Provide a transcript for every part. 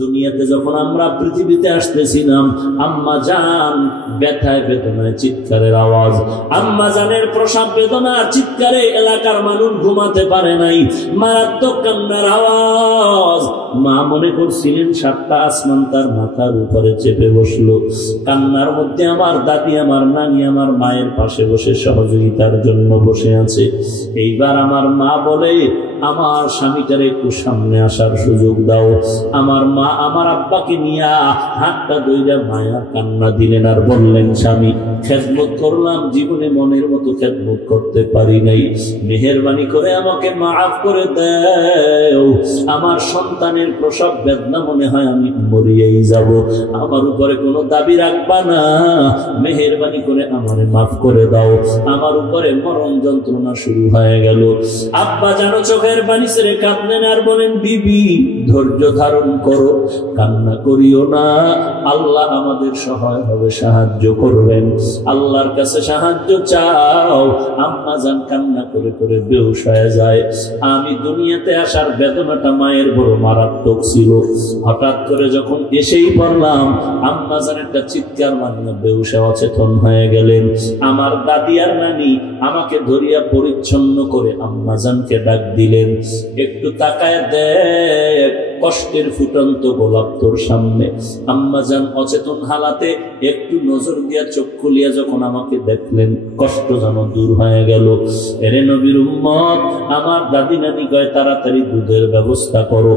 দুনিয়াতে যখন আমরা পৃথিবীতে আসতেছিলাম, আম্মা জান ব্যথায় বেদনায় চিৎকারের আওয়াজ, আম্মা জানের প্রসব বেদনার চিৎকারে এলাকার মানুষ ঘুমাতে পারে নাই, মারাত্মক কান্নার আওয়াজ। মা মনে করছিলেন 7টা আসমান তার মাথার উপরে চেপে বসলো। কান্নার মধ্যে আমার দাদি, আমার নানি আমার মায়ের পাশে বসে সহযোগিতার জন্য বসে আছে। এইবার আমার মা বলে, আমার স্বামীটারে একটু সামনে আসার সুযোগ দাও। আমার মা আমার আব্বাকে নিয়ে হাতটা ধইরা মায়া কান্না দিলেন আর বললেন, স্বামী খেদমত করলাম, জীবনে মনের মতো খেদমত করতে পারি নাই, মেহেরবানি করে আমাকে মাফ করে দাও। আমার সন্তানের প্রসব বেদনা মনে হয় আমি মরিয়েই যাব, আমার উপরে কোনো দাবি রাখবা না, মেহেরবানি করে আমারে মাফ করে দাও। আমার উপরে মরণ যন্ত্রণা শুরু হয়ে গেল। আব্বা জানো চোখের পানি ছেড়ে কাঁদলেন আর বলেন, বিবি ধৈর্য ধারণ করো, কান্না করিও না, আল্লাহ আমাদের সহায় হবে, সাহায্য করবেন, আল্লাহর কাছে সাহায্য চাও। আম্মা জান কান্না করে করে বেহুশ হয়ে যায়। আমি দুনিয়াতে আসার বেদনাটা মায়ের বড় মারাত্মক ছিল। হঠাৎ করে যখন এসেই পড়লাম, আম্মা জান একটা চিৎকার মারল, বেহুশ অচেতন হয়ে গেলেন। আমার দাদি আর নানি আমাকে ধরিয়া পরিচ্ছন্ন করে আম্মা জানকে ডাক দিলেন, একটু তাকায় দেখ, কষ্টের ফুটন্ত গোলাপ তোর সামনে। আম্মা জান অচেতন হালাতে একটু নজর দিয়া চোখ খুলিয়া যখন আমাকে দেখলেন, কষ্ট যেন দূর হয়ে গেল। এরে নবীর উম্মত, আমার দাদি নানি কয়, তাড়াতাড়ি দুধের ব্যবস্থা করো।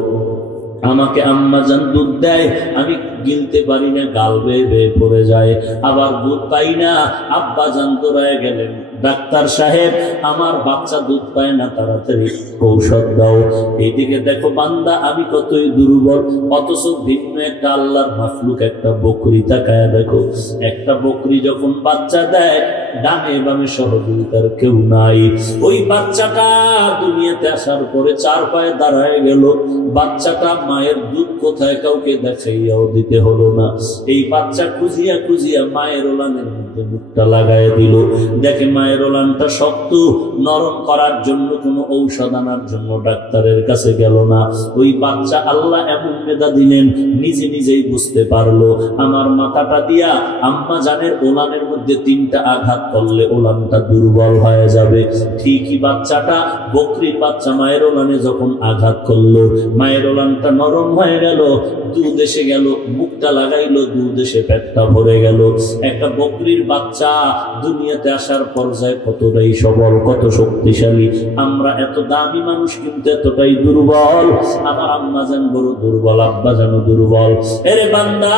আমাকে আম্মা জান দুধ দেয়, আমি গিলতে পারি না, গাল বেয়ে বেয়ে পড়ে যায়, আবার দুধ পাই না। আব্বা জান দৌড়ায় গেলেন, ডাক্তার সাহেব আমার বাচ্চা দুধ পায় না, তাড়াতাড়ি ঔষধ দাও। এইদিকে দেখো বান্দা আমি কতই দুর্বল, অথচ ভিন্ন একটা আল্লাহর মাখলুক একটা বকরি, তাকায় দেখো একটা বকরি যখন বাচ্চা দেয়, ডানে বামে সহযোগিতার কেউ নাই। ওই বাচ্চাটা দুনিয়াতে আসার পরে 4 পায়ে দাঁড়ায় গেল। বাচ্চাটা মায়ের দুধ কোথায় কাউকে দেখাইয়াও দিতে হলো না। এই বাচ্চা খুঁজিয়া খুঁজিয়া মায়ের ওলানের মধ্যে মুখটা লাগায় দিল। দেখে মায়ের ওলানটা শক্ত, নরম করার জন্য কোনো ঔষধ আনার জন্য ডাক্তারের কাছে গেল না। ওই বাচ্চা আল্লাহ এমন মেধা দিলেন, নিজে নিজেই বুঝতে পারলো আমার মাথাটা দিয়া আম্মা জানের ওলানের মধ্যে 3টা আঘাত করলে ওলানটা দুর্বল হয়ে যাবে। ঠিকই বাচ্চাটা, বকরির বাচ্চা মায়ের ওলানে যখন আঘাত করলো, মায়ের ওলানটা নরম হয়ে গেল, দুধ এসে গেল, মুখটা লাগাইলো, দুধ এসে পেটটা ভরে গেল। একটা বকরির বাচ্চা দুনিয়াতে আসার পর্যায়ে কতটাই সবল, কত শক্তিশালী। আমরা এত দামি মানুষ কিন্তু এতটাই দুর্বল। আমার আম্মা জান বড় দুর্বল, আব্বা জান দুর্বল। এরে বান্দা,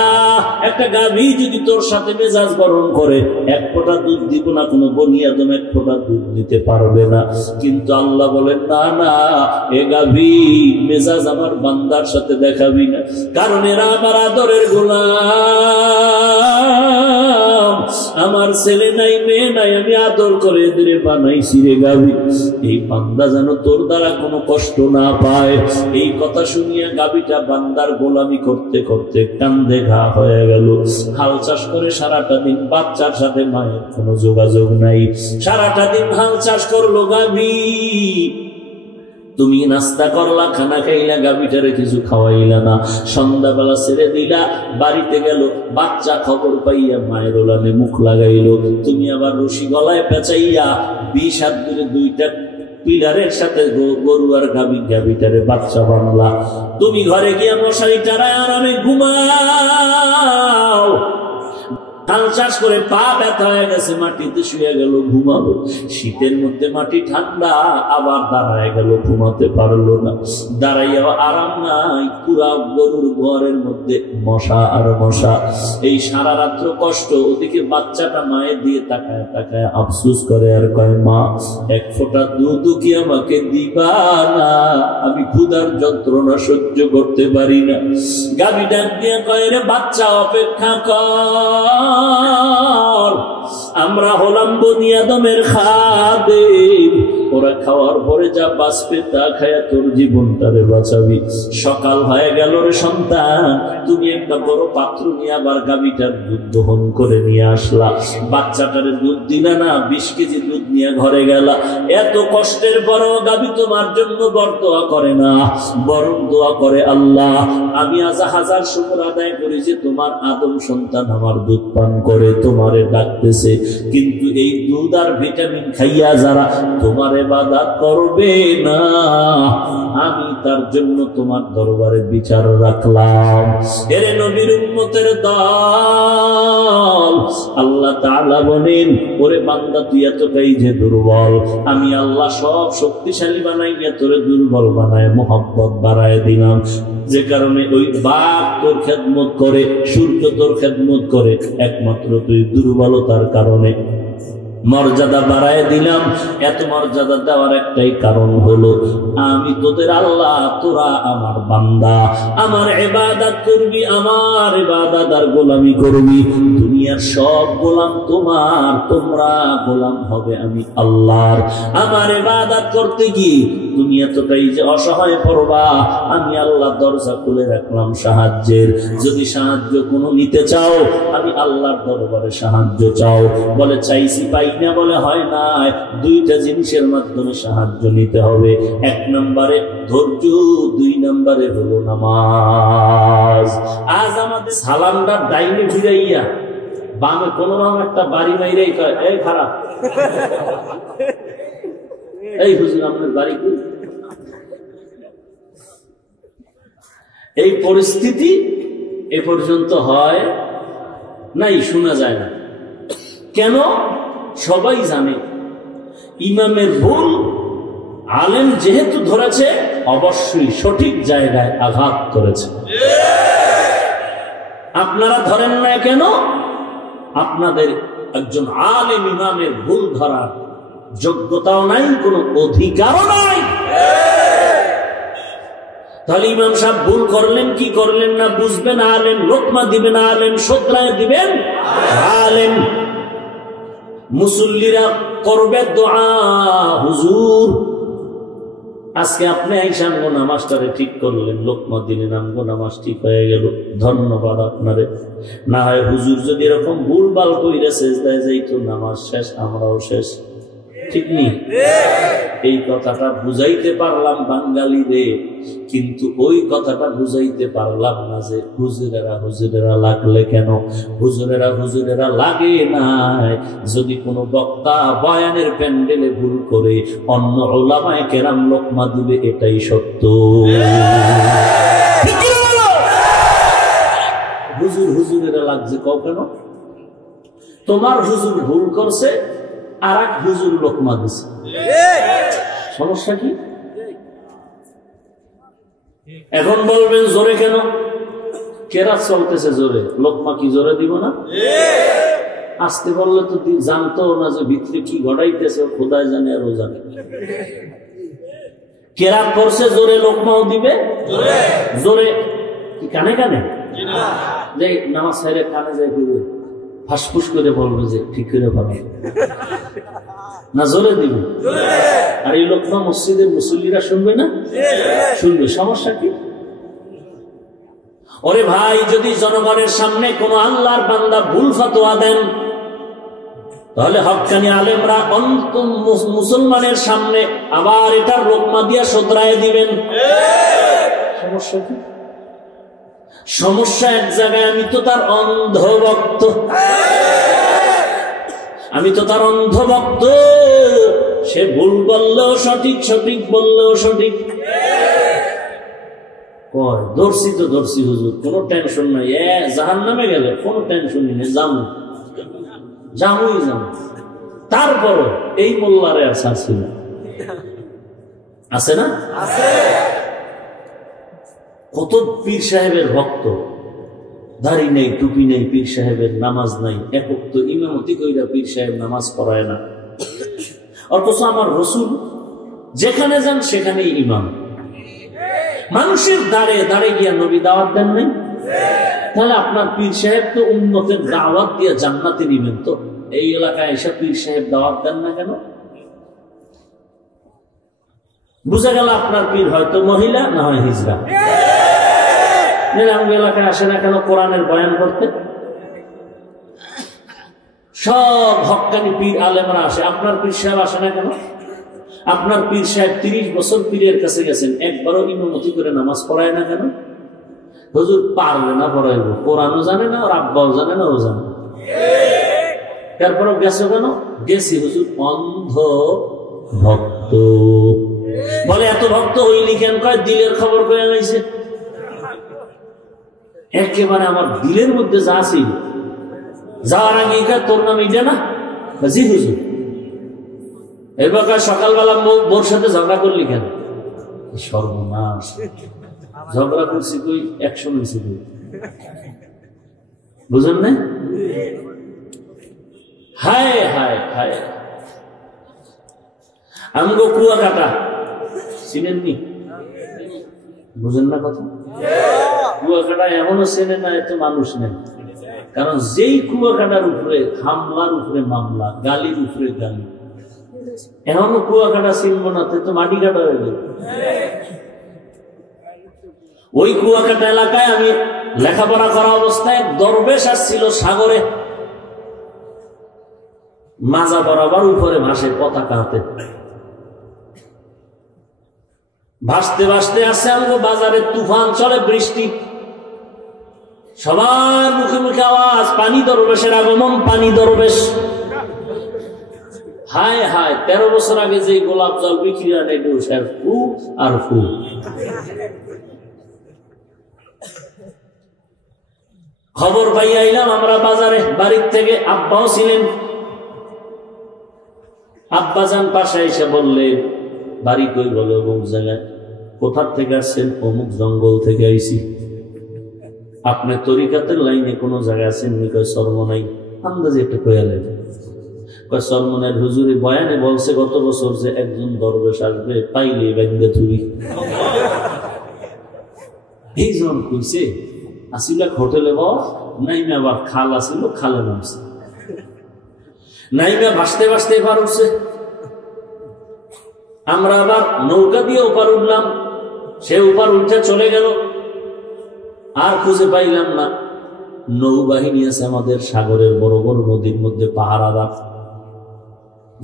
একটা গাভী যদি তোর সাথে মেজাজ গরম করে, 1 ফোঁটা দুধ দিব না, কোনো বনি আদম 1 ফোঁটা দুধ দিতে পারবে না। কিন্তু আল্লাহ বলেন, না না, এ গাভী মেজাজ আমার বান্দার সাথে দেখাবি না, কারণ এরা আমার আদরের গোলাম, আমার ছেলে নাই মেয়ে নাই, আমি আদর করে এদের বানাইছি রে গাভী। এই বান্দা যেন তোর দ্বারা কোনো কষ্ট না পায়। এই কথা শুনিয়া গাভীটা বান্দার গোলামি করতে করতে কান্দে ঘা হয়ে গেল। হাল চাষ করে সারাটা দিন, বাচ্চার সাথে মায়ের কোনো যোগাযোগ নাই, সারাটা দিন হাল চাষ করলো গাভী। তুমি নাস্তা করলা, খানা খাইলা, গাভীটারে কিছু খাওয়াইলা না, সন্ধ্যাবেলা ছেড়ে দিলা, বাড়িতে গেল, বাচ্চা খবর পাইয়া মায়ের ওলানে মুখ লাগাইলো। তুমি আবার রশি গলায় পেঁচাইয়া 20 হাত দূরে 2টা পিলারের সাথে গরু আর গাভীটারে বাচ্চা বানলা। তুমি ঘরে গিয়া মশারি টারায় আরামে ঘুমাও। হাল চাষ করে পা ব্যথা হয়ে গেছে, মাটিতে শুয়ে গেল, ঘুমাবো। শীতের মধ্যে মাটি ঠান্ডা, আবার দাঁড়ায় গেল, ঘুমাতে পারলো না। দাঁড়াইয়াও আরাম নাই, পুরা গরুর ঘরের মধ্যে মশা আর মশা। এই সারা রাত্র কষ্ট। ওদিকে বাচ্চাটা মায়ের দিয়ে তাকায় তাকায় আফসোস করে আর কয়, মা 1 ফোঁটা দুধ কি আমাকে দিবা না? আমি ক্ষুধার যন্ত্রণা সহ্য করতে পারি না। গাভী ডাক দিয়ে কয়, রে বাচ্চা অপেক্ষা কর, আমরা হলাম বনি আদমের খাদেম, ওরা খাওয়ার পরে যা বাঁচবে তা খায়া তোর জীবনটারে বাঁচাবি। সকাল হয়ে গেল রে সন্তান, তুমি একটা বড় পাত্র নিয়ে আবার গাভীটার দুধ দহন করে নিয়ে আসলা, বাচ্চাটারে দুধ দিলা না, 20 কেজি দুধ নিয়ে ঘরে গেলা। এত কষ্টের পরও গাভী তোমার জন্য বরদোয়া করে না, বরং দোয়া করে, আল্লাহ আমি আজ হাজার শুকর আদায় করি যে তোমার আদম সন্তান আমার দুধ পান করে তোমারে ডাকতেছে, কিন্তু এই দুধ আর ভিটামিন খাইয়া যারা তোমার ইবাদত করবে না, আমি তার জন্য তোমার দরবারে বিচার রাখলাম। এরে নবীর উম্মতের দল, আল্লাহ তাআলা বলেন, ওরে বান্দা তুই এতটাই যে দুর্বল, আমি আল্লাহ সব শক্তিশালী বানাইয়া তোরে দুর্বল বানায় মোহাব্বত বাড়ায় দিলাম। যে কারণে ওই বাপ তোর খেদমত করে, সূর্য তোর খেদমত করে, একমাত্র তুই দুর্বলতার কারণে মর্যাদা বাড়ায় দিলাম। এত মর্যাদা দেওয়ার একটাই কারণ হলো আমি তোদের আল্লাহ, তোরা আমার বান্দা, আমার ইবাদত করবি, আমার ইবাদত আর গোলামি করবি। দুনিয়ার সব গোলাম তোমার, তোমরা গোলাম হবে আমি আল্লাহর। আমার ইবাদত করতে গিয়ে দুনিয়া তোটাই যে অসহায় পড়বা, আমি আল্লাহ দরজা খুলে রাখলাম সাহায্যের। যদি সাহায্য কোনো নিতে চাও, আমি আল্লাহর দরবারে সাহায্য চাও। বলে চাইছি পাই না, বলে হয় না। দুইটা জিনিসের মাধ্যমে সাহায্য নিতে হবে, 1 নম্বরে ধৈর্য, 2 নম্বরে হলো নামাজ। আজ আমাদের সালামটা ডাইনে ফিরাইয়া বামে কোন রকম একটা বাড়ি মাইরাই কয়, এই খারাপ, এই হুজুর আপনার বাড়ি কি? এই পরিস্থিতি এ পর্যন্ত হয় নাই, শোনা যায় না। কেন? সবাই জানে ইমামের ভুল আলেম যেহেতু ধরেছে, অবশ্যই সঠিক জায়গায় আঘাত করেছে। আপনারা ধরেন না কেন? আপনাদের একজন আলেম ইমামের ভুল ধরার যোগ্যতাও নাই, কোনো অধিকারও নাই। তাহলে ইমাম সাহেব ভুল করলেন কি করলেন না বুঝবেন আলেম, লোকমা দিবেন আলেম, শোধরায় দিবেন আলেম। মুসল্লিরা করবে দোয়া, হুজুর আজকে আপনি আইসাঙ্গ নামাজটারে ঠিক করলেন, লোকমা দিলেন, আমগো নামাজ ঠিক হয়ে গেল, ধন্যবাদ আপনারে। না হয় হুজুর যদি এরকম ভুল বাল কইরা সেজদায় যাইতো, নামাজ শেষ, আমরাও শেষ। ঠিক নেই? এই কথাটা বুঝাইতে পারলাম বাঙালিরে, কিন্তু ওই কথাটা বুঝাইতে পারলাম না যে হুজুরেরা লাগলে কেন। হুজুরেরা লাগে নাই। যদি কোনো বক্তা বয়ানের প্যান্ডেলে ভুল করে, অন্য উলামায়ে কেরাম লোকমা দিবে, এটাই সত্য। হুজুরেরা লাগছে কও কেন? তোমার হুজুর ভুল করছে, আর এক হুজুর লোকমা দিছে, সমস্যা কি? এখন বলবেন জোরে কেন? কেরাত চলতেছে জোরে, লোকমা কি জোরে দিব না? আসতে বললে তো জানতো না যে ভিতরে কি ঘটাইতেছে, খোদাই জানে আর ও জানে। কেরাত করছে জোরে, লোকমাও দিবে জোরে। কি কানে কানে যে নামাজ সাইরে কানে যায় ফিরবে, ফাঁসফুস করে বলবে যে ঠিক করে পাবে না, জোরে দিবে। আর এই লোকমা মসজিদের মুসল্লিরা শুনবে না? শুনবে, সমস্যা কি? ওরে ভাই, যদি জনগণের সামনে কোন আল্লাহর বান্দা ভুল ফতোয়া দেন, তাহলে হক্কানি আলেমরা অন্তম মুসলমানের সামনে আবার এটার লোকমা দিয়া শোধরায় দিবেন। সমস্যা কি? সমস্যা এক জায়গায়, আমি তো তার অন্ধভক্ত, সে ভুল বললেও সঠিক, সঠিক বললেও সঠিক। ধরছি তো ধরছি হুজুর, কোনো টেনশন নাই, জাহান্নামে গেলে কোনো টেনশন নেই, জামুই। তারপরও এই মোল্লারে আর ছাড়ছি না, আছে না? কত পীর সাহেবের ভক্ত, দাড়ি নেই, টুপি নেই, পীর সাহেবের নামাজ নাই, একক তো ইমামতি কইরা পীর সাহেব নামাজ পড়ায় না। অথচ আমার রসুল যেখানে যান সেখানেই ইমাম। মানুষের দাঁড়ে দাঁড়ে গিয়া নবী দাওয়াত দেন নাই? তাহলে আপনার পীর সাহেব তো উম্মতের দাওয়াত দিয়ে জান্নাতে নিবেন, তো এই এলাকায় এসে পীর সাহেব দাওয়াত দেন না কেন? বুঝা গেল আপনার পীর হয়তো মহিলা, না হয় হিজড়া। নিলাম এলাকায় আসে না কেন কোরআনের বয়ান করতে? সব হক্কানি পীর আলেমরা আসে, আপনার পীর সাহেব আসে না কেন? আপনার পীর সাহেব 30 বছর পীরের কাছে গেছেন, একবারও ইমামতি করে নামাজ পড়ায় না কেন? হুজুর পারবে না পড়াইব, কোরআনও জানে না, ওর আব্বাও জানে না, ও জানে। তারপরও গেছো কেন? গেছি হুজুর অন্ধ ভক্ত। বলে এত ভক্ত হইলি কেন? কয় দিলের খবর করে আনাইছে। একেবারে আমার দিলের মধ্যে যা ছিল, যাওয়ার আগে তোর নাম এটা না? জি হুজুর। এবার সকালবেলা বোর সাথে ঝগড়া করলি কেন? সর্বনাশ, ঝগড়া করছি কই 100 মিনিট কই, বুঝেন না? হায় হায় হায়। আমগো কুয়াকাটা চিনেননি? বুঝেন না কথা? কুয়াকাটা এমনও চেনে না, এত মানুষ নেই। কারণ যেই কুয়াকাটার উপরে হামলার উপরে মামলা, গালির উপরে গালি, এমনও কুয়াকাটা চিনব না, তো মাটি কাটা হয়ে গেল। ওই কুয়াকাটা এলাকায় আমি লেখাপড়া করা অবস্থায় দরবেশ আসছিল সাগরে, মাজা বরাবর উপরে ভাসে পতাকা হাতে, ভাসতে ভাসতে আসছে। আমাকে বাজারে তুফান চলে, বৃষ্টি, সবার মুখে মুখে আওয়াজ, পানি দরবেশের আগমন, পানি দরবেশ। হায় হায়, 13 বছর আগে যে গোলাপ জল বিক্রি হয় ফু আর ফু। খবর পাই আইলাম আমরা বাজারে, বাড়ির থেকে আব্বাও ছিলেন। আব্বাজান পাশে এসে বললেন, বাড়ি কই? বলে অমুক জায়গায়। কোথার থেকে আসছেন? অমুক জঙ্গল থেকে আইছি। আপনি তরিকাতের লাইনে কোন জায়গায় আছেন? সর্বনাই। আন্দাজে একটা কয়ালেন। সরমনের হুজুরি বয়ানে বলছে গত বছর যে একজন দরবেশ আসবে, পাইলে ব্যাংকে থুবি। এই জন কইছে আসিল হোটেলে বস, নাইমে আবার খাল আসিল, খালে নামছে, নাইমে ভাসতে ভাসতে এবার উঠছে। আমরা আবার নৌকা দিয়ে ওপার উঠলাম, সে ওপার উঠে চলে গেল, আর খুঁজে পাইলাম না। নৌবাহিনী আছে আমাদের সাগরের বড় বড় নদীর মধ্যে পাহারাদার।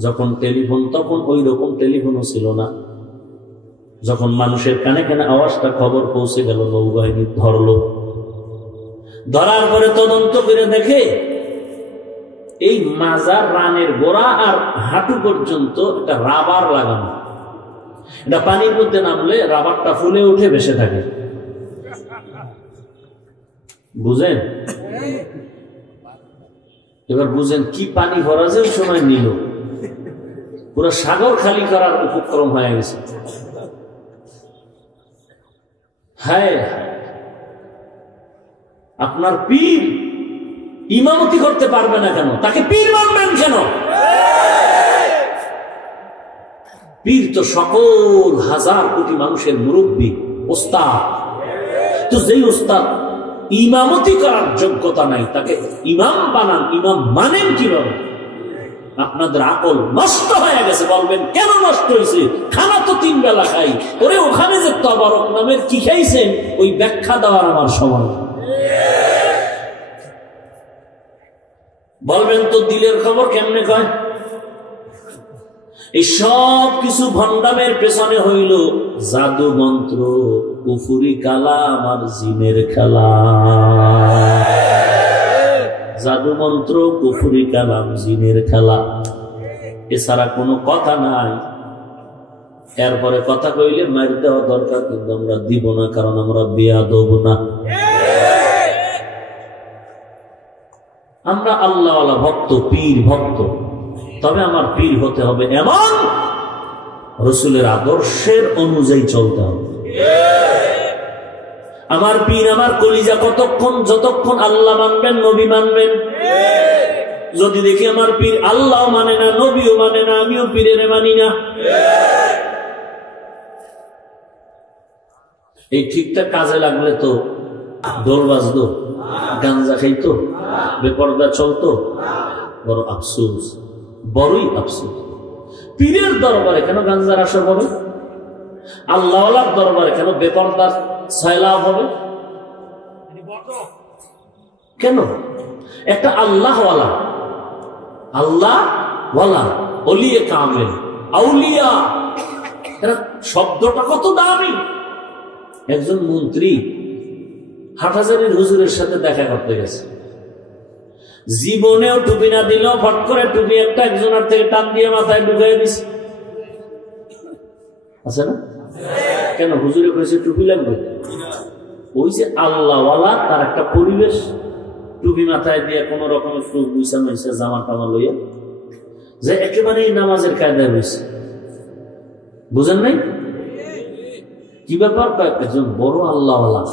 যখন টেলিফোন, তখন ওই রকম টেলিফোনও ছিল না। যখন মানুষের কানে কানে আওয়াজটা খবর পৌঁছে গেল, নৌবাহিনী ধরলো। ধরার পরে তদন্ত করে দেখে এই মাজার রানের গোড়া আর হাঁটু পর্যন্ত একটা রাবার লাগানো। এটা পানির মধ্যে নামলে রাবারটা ফুলে উঠে ভেসে থাকে, বুঝেন? এবার বুঝেন কি পানি ভরা যে সময় নিল, পুরো সাগর খালি করার উপক্রম হয়ে গেছে। হায়, আপনার পীর ইমামতি করতে পারবে না কেন? তাকে পীর মানবেন কেন? পীর তো সকল হাজার কোটি মানুষের মুরব্বী, ওস্তাদ। তো যেই ওস্তাদ ইমামতি করার যোগ্যতা নাই, তাকে ইমাম বানান, ইমাম মানেন কিভাবে? আপনাদের আকল নষ্ট হয়ে গেছে। বলবেন কেন নষ্ট হয়েছে? খানা তো 3 বেলা খাই, ওরে ওখানে যে তবারক নামের কি খাইছেন, ওই ব্যাখ্যা দেওয়ার আমার সময়। বলবেন তো দিলের খবর কেমনে কয়? এই সব কিছু ভণ্ডামের পেছনে হইল জাদু মন্ত্র, কুফুরি কালাম আর জিনের খেলা। জাদু মন্ত্র, কুফুরি কালাম, জিনের খেলা, এছাড়া কোনো কথা নাই। এরপরে কথা কইলে মার দেওয়া দরকার, কিন্তু আমরা দিব না, কারণ আমরা বেয়াদব না। আমরা আল্লাহওয়ালা ভক্ত, পীর ভক্ত। তবে আমার পীর হতে হবে এমন, রসুলের আদর্শের অনুযায়ী চলতে হবে। আমার পীর আমার কলিজা কতক্ষণ, যতক্ষণ আল্লাহ মানবেন, নবী মানবেন। যদি দেখি আমার পীর আল্লাহ মানে না, নবীও মানে না, আমিও পীরের মানি না, এই ঠিকঠাক কাজে লাগলে তো দোল বাজতো, গাঞ্জা খাইতো, বেপরদা চলতো, বড় আফসোস, বড়ই আফসোস। পীরের দরবারে কেন গাঞ্জার আসর হবে? আল্লাহওয়ালার দরবারে কেন বেপরদার সয়লাভ হবে? কেন? একটা আল্লাহওয়ালা, আল্লাহওয়ালা, ওলিয়ে কামেল, আউলিয়া, এরা শব্দটা কত দামি। একজন মন্ত্রী হাটহাজারীর হুজুরের সাথে দেখা করতে গেছে, জীবনেও টুপি না দিল, ফট করে টুপি একটা একজনের থেকে টান দিয়ে মাথায় ঢুকিয়ে দিছে। আছে না? কেন? হুজুরে করেছে টুপি লাগবে। ওই যে আল্লাহওয়ালা, তার একটা পরিবেশ, টুপি মাথায় দিয়ে কোন রকম একটু বুঝা মাইসা জামা টামা লইয়া যে একেবারেই নামাজের কায়দায় রয়েছে। বুঝেন নাই কি ব্যাপার? একজন বড় আল্লাহওয়ালা,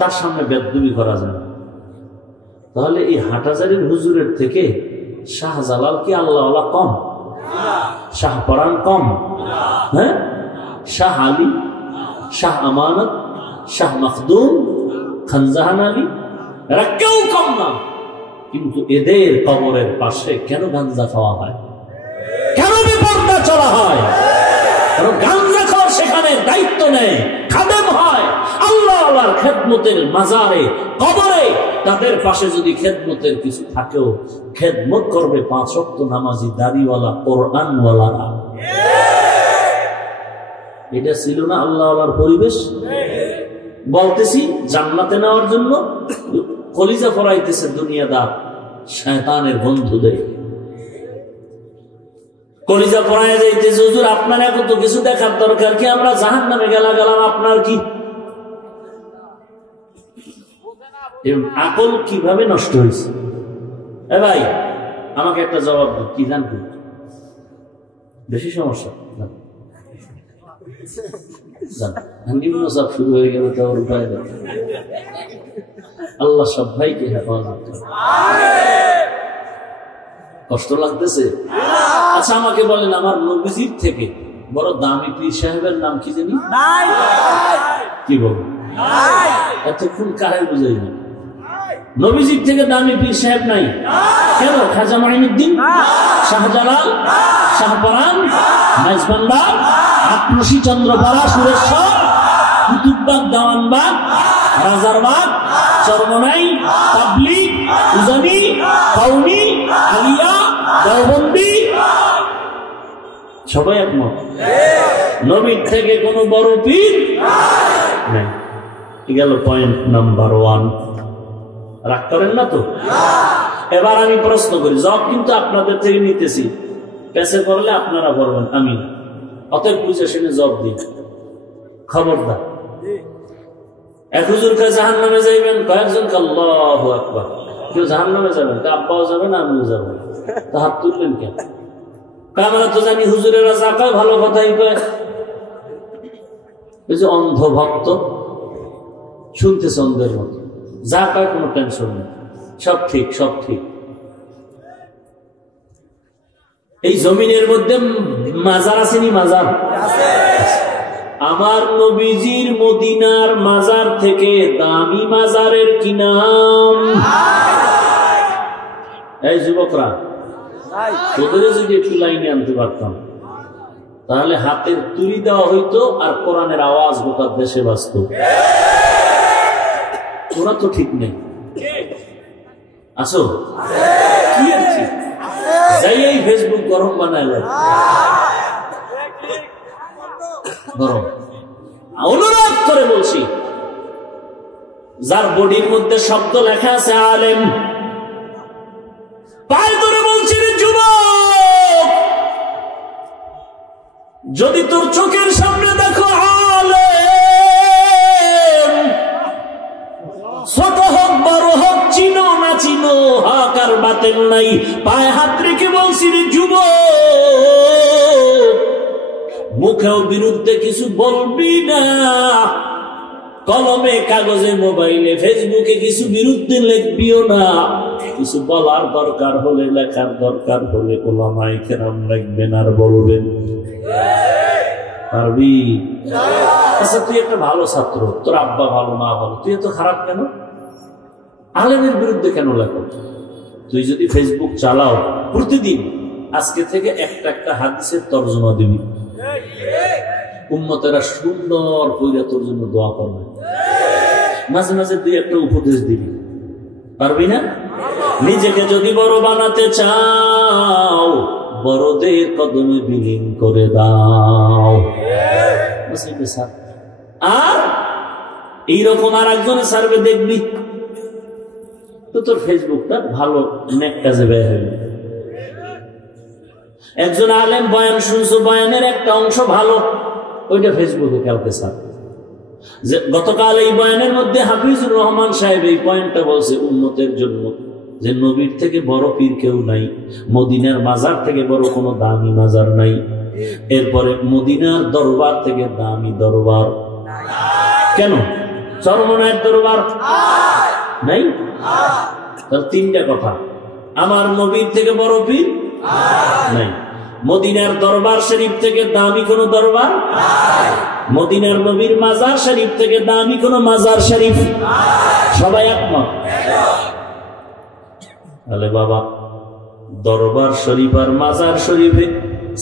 তার সামনে বেদবি করা যায় না। তাহলে এই হাটহাজারীর হুজুরের থেকে শাহজালাল কি আল্লাহওয়ালা কম? শাহপরান কম? হ্যাঁ, শাহ আলী, শাহ আমানত, শাহ মখদুম, খানজাহান আলী, এরা কেউ কম না। কিন্তু এদের কবরের পাশে কেন গাঞ্জা খাওয়া হয়? কেন বেপরদা চলা হয়? কারণ গাঞ্জা খাওয়ার সেখানে দায়িত্ব নেয়, খাদেম হয়। আল্লাহর খেদমতের মাজারে, কবরে তাদের পাশে যদি খেদমতের কিছু থাকেও, খেদমত করবে 5 ওয়াক্ত নামাজি, দাড়িওয়ালা, কোরআনওয়ালারা। এটা ছিল না আল্লাহওয়ালার পরিবেশ? বলতেছি জান্নাতে নেওয়ার জন্য কলিজা ফরাইতেছে দুনিয়াদার শয়তানের বন্ধুদের, কলিজা পড়ায় যাইতেছে, হুজুর আপনার এখন তো কিছু দেখার দরকার কি? আমরা জাহান্নামে গেলাম, আপনার কি? আকল কিভাবে নষ্ট হয়েছে? এ ভাই, আমাকে একটা জবাব দিন, কি জান? বেশি সমস্যা শুরু হয়ে গেল, আল্লাহ সব ভাইকে হেফাজত করে। কষ্ট লাগতেছে? আচ্ছা আমাকে বলেন, আমার নবীজির থেকে বড় দামি পীর সাহেবের নাম কি জানি? কি বল? এতক্ষণ কারে বুঝাই না? নবীজির থেকে দামি পীর সাহেব নাই। কেন? খাজা মাইনুদ্দিন, শাহজালাল, শাহপরান, মেজবান্ডার, আক্রোশী, চন্দ্রপাড়া, সুরেশ্বর, কুতুববাগ, দাওয়ানবাগ, রাজারবাগ, চরমনাই, তাবলিগ, উজানি, কাউনি, আলিয়া, দেওবন্দি, সবাই একমত নবীর থেকে কোন বড় পীর নাই। গেল পয়েন্ট নাম্বার 1। রাগ করেন না তো? এবার আমি প্রশ্ন করি, জব কিন্তু আপনাদের থেকে নিতেছি, পেছে পড়লে আপনারা বলবেন, আমি অতএব বুঝে শুনে জব দিই। খবরদার, এক হুজুরকে জাহান্নামে যাইবেন, কয়েকজনকে আল্লাহু আকবার, কেউ জাহান্নামে যাবেন, আব্বাও যাবেন, আমিও যাবেন, তা হাত তুলবেন কেন? আমরা তো জানি হুজুরেরা যা কয় ভালো কথাই কয়। ওই যে অন্ধ ভক্ত, শুনতেছে অন্ধের মতো, যা কয় কোনো টেনশন নেই, সব ঠিক, সব ঠিক। এই জমিনের মধ্যে মাজার আসেনি? মাজার আমার নবীজির মদিনার মাজার থেকে দামি মাজারের কি নাম? এই যুবকরা, তোদের যদি একটু লাইনে আনতে পারতাম, তাহলে হাতের তুলি দেওয়া হইতো আর কোরআনের আওয়াজ গোটা দেশে বাজত। ওরা তো ঠিক নেই। আসো কি আছে, যাই এই ফেসবুক গরম বানাইল, গরম। অনুরোধ করে বলছি, যার বডির মধ্যে শব্দ লেখা আছে আলেম, পায়ে ধরে বলছি রে যুবক, যদি তোর চোখের সামনে দেখো আলেম, ছোট হোক বড় হোক, চিনো না চিনো, হক আর বাতিল নাই, পায়ে হাত রেখে বলছি রে যুবক, মুখেও বিরুদ্ধে কিছু বলবি না, কলমে, কাগজে, মোবাইলে, ফেসবুকে কিছু বিরুদ্ধে লিখবিও না। কিছু বলার দরকার হলে, লেখার দরকার হলে ওলামায়ে কেরাম লিখবেন আর বলবেন। পারবি? আচ্ছা তুই একটা ভালো ছাত্র, তোর আব্বা ভালো, মা ভালো, তুই এত খারাপ কেন? আলেমের বিরুদ্ধে কেন লেখো? তুই যদি ফেসবুক চালাও, প্রতিদিন আজকে থেকে একটা একটা হাদিসের তর্জমা দিবি, উম্মতেরা সুন্দর কইরা তোর জন্য দোয়া করবে, মাঝে মাঝে তুই একটা উপদেশ দিবি, পারবি না? নিজেকে যদি বড় বানাতে চাও, বড়দের কদমে বিলীন করে দাও। আর এইরকম আর একজনে সার্ভে দেখবি তো তোর ফেসবুকটা ভালো নেক কাজে ব্যয় হবে। একজন আলেম বয়ান শুনছো, বয়ানের একটা অংশ ভালো, ওইটা ফেসবুকে কালকে সার। গতকাল এই বয়ানের মধ্যে হাফিজুর রহমান সাহেব এই পয়েন্টটা বলছে উম্মতের জন্য, যে নবীর থেকে বড় পীর কেউ নাই, মদিনার মাজার থেকে বড় কোনো দামি মাজার নাই, এরপরে মদিনার দরবার থেকে দামি দরবার কেন, চরমনায়ের দরবার নাই। তার তিনটা কথা, আমার নবীর থেকে বড় পীর নাই, মদিনার দরবার শরীফ থেকে দামি কোন দরবার, মদিনার নবীর মাজার শরীফ থেকে দামি কোন মাজার শরীফ, সবাই একমত। তাহলে বাবা, দরবার শরীফ আর মাজার শরীফে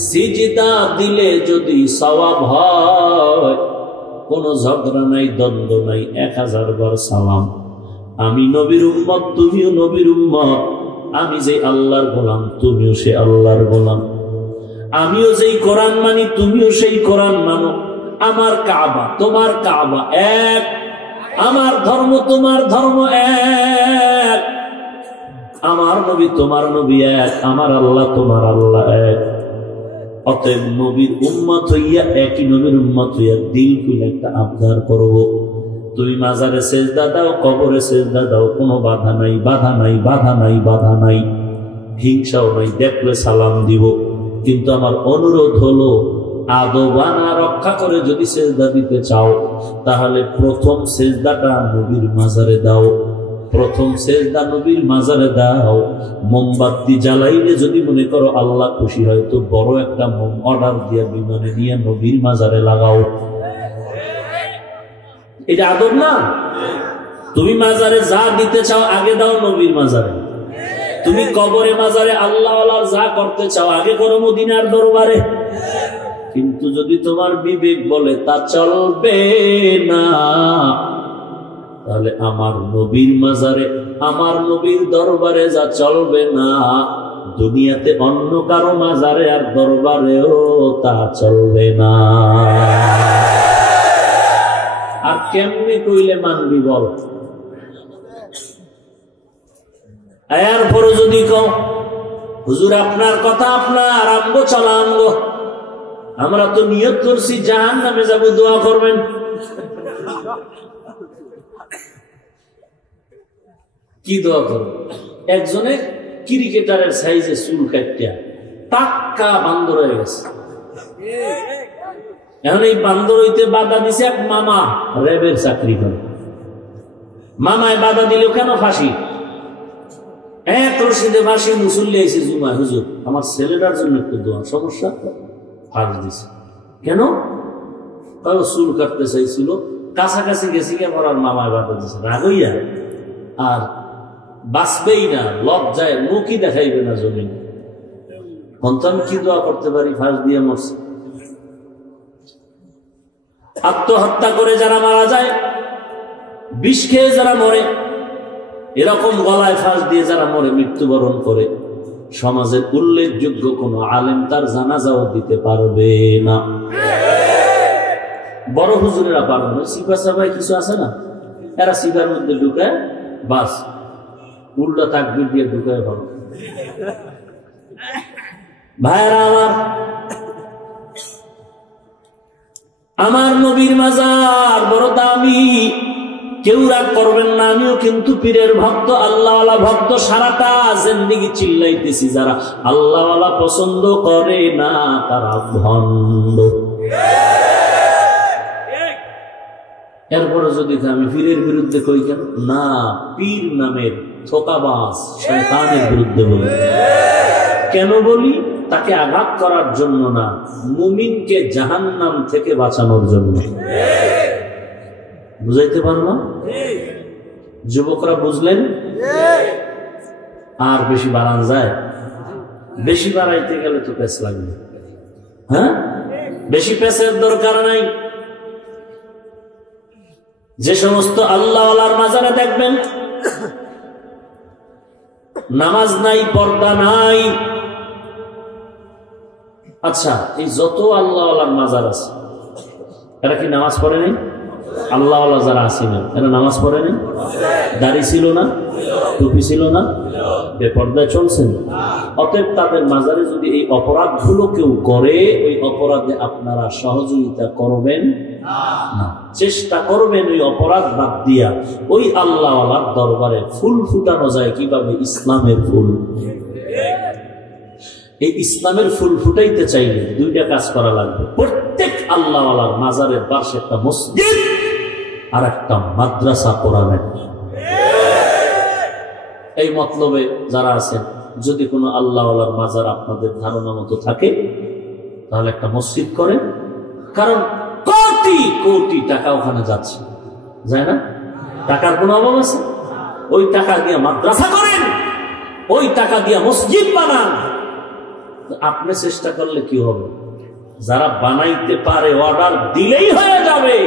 সিজদা দিলে যদি সওয়াব হয়, কোন ঝগড়া নাই, দ্বন্দ্ব নাই, 1000 বার সালাম। আমি নবীর উম্মত, তুমিও নবীর উম্মত, আমি যে আল্লাহর গোলাম, তুমিও সে আল্লাহর গোলাম, আমিও যেই কোরআন মানি, তুমিও সেই কোরআন মানো। আমার কাবা তোমার কাবা এক, আমার ধর্ম তোমার ধর্ম এক, আমার নবী তোমার নবী এক, আমার আল্লাহ তোমার আল্লাহ এক। অতএব নবীর উম্মত হইয়া, একই নবীর উম্মত হইয়া দিল খুলে একটা আবদার করব, তুমি মাজারে সেজদা দাও, কবরে সেজদা দাও, কোনো বাধা নাই, বাধা নাই, বাধা নাই, বাধা নাই, হিংসাও নাই, দেখলে সালাম দিব। কিন্তু আমার অনুরোধ হলো, আদবানা রক্ষা করে যদি সেজদা দিতে চাও, তাহলে প্রথম সেজদাটা নবীর মাজারে দাও, প্রথম সেজদা নবীর মাজারে দাও। মোমবাতি জ্বালাইলে যদি মনে করো আল্লাহ খুশি হয়, তো বড় একটা মোম অর্ডার দিয়া বিমানে নিয়ে নবীর মাজারে লাগাও। এটা আদব না? তুমি মাজারে যা দিতে চাও আগে দাও নবীর মাজারে, তুমি কবরে মাজারে আল্লাহ যা করতে চাও আগে করো মদিনার দরবারে। কিন্তু যদি তোমার বিবেক বলে তা চলবে না, তাহলে আমার নবীর মাজারে, আমার নবীর দরবারে যা চলবে না, দুনিয়াতে অন্য কারো মাজারে আর দরবারেও তা চলবে না। আর কেমনে কইলে মানবি বল? এরপরও যদি কও হুজুর আপনার কথা আপনার, আমগো চলা আমগো, আমরা তো নিয়ত করছি জাহান্নামে যাব, দোয়া করবেন। কি দোয়া করবেন? একজনে ক্রিকেটারের সাইজে চুল কাটিয়া টাক্কা বান্দর হয়ে গেছে। এখন এই বান্দর হইতে বাধা দিছে এক মামা, র্যাবের চাকরি করে। মামায় বাধা দিল কেন? ফাঁসি। এক রশিদে ফাঁসি, মুসল্লি আইছে জুমায়, হুজুর আমার ছেলেটার জন্য একটু দোয়া, সমস্যা, ফাঁস দিছে। কেন? চুল কাটতে চাইছিল, কাছাকাছি গেছি আবার আর মামায় বাধা দিছে, রাগ হইয়া আর বাঁচবেই না, লজ্জায় মুখই দেখাইবে না জমিন। সন্তান কি দোয়া করতে পারি? ফাঁস দিয়ে মরছে। আত্মহত্যা করে যারা মারা যায়, বিষ খেয়ে যারা মরে, এরকম গলায় ফাঁস দিয়ে যারা মরে, মৃত্যুবরণ করে, সমাজের উল্লেখযোগ্য কোন আলেম তার জানাজাও দিতে পারবে না। বড় হুজুরেরা পারবে না। সিপা সাপাই কিছু আছে না, এরা সিপার মধ্যে ঢুকায়, বাস উল্টা তাকবীর দিয়ে ঢুকায় ভালো। ভাইরা আমার, আমার নবীর মাজার বড় দামি, কেউ রাগ করবেন না। আমিও কিন্তু পীরের ভক্ত, আল্লাহওয়ালা ভক্ত। সারাটা জিন্দেগি চিল্লাইতেছি, যারা আল্লাহওয়ালা পছন্দ করে না তারা ভণ্ড। এরপরে যদি আমি পীরের বিরুদ্ধে কই, কেন না, পীর নামের ধোঁকাবাজ শয়তানের বিরুদ্ধে বলি। কেন বলি? তাকে আঘাত করার জন্য না, মুমিনকে জাহান্নাম থেকে বাঁচানোর জন্য। বুঝাইতে পারবো? যুবকরা বুঝলেন? আর বেশি বাড়ান যায়? বেশি বাড়াইতে গেলে তো পেছ লাগবে। হ্যাঁ, বেশি পেঁচের দরকার নাই। যে সমস্ত আল্লাহওয়ালার মাজারে দেখবেন নামাজ নাই, পর্দা নাই। আচ্ছা, এই যত আল্লাহওয়ালার মাজার আছে এরা কি নামাজ পড়ে নাই? আল্লাহওয়ালা যারা আছিলেন এরা নামাজ পড়ে নাই? দাড়ি ছিল না, টুপি ছিল না, বেপর্দায় চলছেন। অতএব তাদের মাজারে যদি এই অপরাধগুলো কেউ করে, ওই অপরাধে আপনারা সহযোগিতা করবেন না, চেষ্টা করবেন ওই অপরাধ বাদ দিয়া ওই আল্লাহওয়ালার দরবারে ফুল ফুটানো যায় কিভাবে? ইসলামের ফুল। এই ইসলামের ফুল ফুটাইতে চাইলে দুইটা কাজ করা লাগবে। প্রত্যেক আল্লাহওয়ালার মাজারের পাশে একটা মসজিদ আর একটা মাদ্রাসা কোরআনের। এই মতলবে যারা আছেন, যদি কোনো আল্লাহওয়ালার মাজার আপনাদের ধারণা মতো থাকে তাহলে একটা মসজিদ করেন, কারণ কোটি কোটি টাকা ওখানে যাচ্ছে, যায় না? টাকার কোনো অভাব আছে? ওই টাকা দিয়ে মাদ্রাসা করেন, ওই টাকা দিয়ে মসজিদ বানান। আপনি চেষ্টা করলে কি হবে? যারা বানাইতে পারে অর্ডার দিলেই হয়ে যাবে,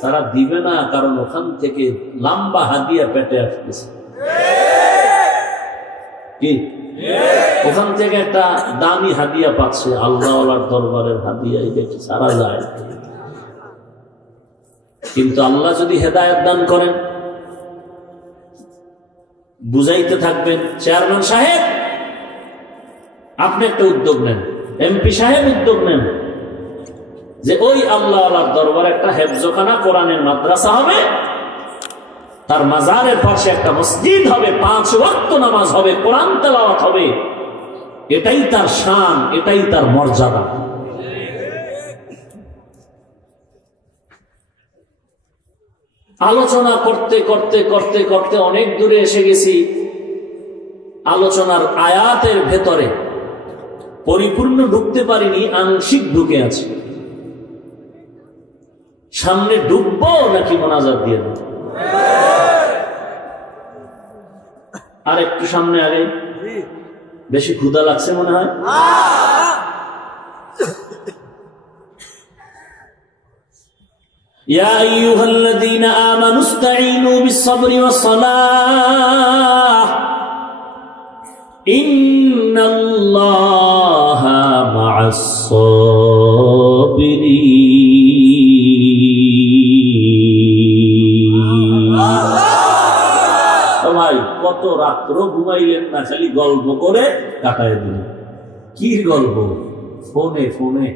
তারা দিবে না, কারণ ওখান থেকে লম্বা হাদিয়া পেটে আসতেছে। কি ওখান থেকে একটা দামি হাদিয়া পাচ্ছে, আল্লাহওয়ালার দরবারের হাদিয়া, এটা কি সারা যায়? কিন্তু আল্লাহ যদি হেদায়েত দান করেন, বুঝাইতে থাকবেন, চেয়ারম্যান সাহেব আপনি একটা উদ্যোগ নেন, এমপি সাহেব উদ্যোগ নেন, যে ওই আল্লাহওয়ালার দরবারে একটা হেফজখানা কোরআনের মাদ্রাসা হবে, তার মাজারের পাশে একটা মসজিদ হবে, 5 ওয়াক্ত নামাজ হবে, কোরআন তেলাওয়াত হবে। এটাই তার শান, এটাই তার মর্যাদা। আলোচনা করতে করতে করতে করতে অনেক দূরে এসে গেছি। আলোচনার আয়াতের ভেতরে পরিপূর্ণ ঢুকতে পারিনি, আংশিক ঢুকে আছে। সামনে ঢুকবো নাকি মোনাজাত দিয়ে দেব? আর একটু সামনে আগে, বেশি ক্ষুধা লাগছে মনে হয়। ইয়া আইয়ুহাল্লাযীনা আমানু ইসতাঈনু বিস-সাবরি ওয়াস-সালাহ ইন্নাল্লাহা মা'আস-সাবিরিন। ভাই, কত রাত্র ঘুমাইলেন না, খালি গল্প করে কাটায় দিলেন। কি গল্প? ফোনে ফোনে।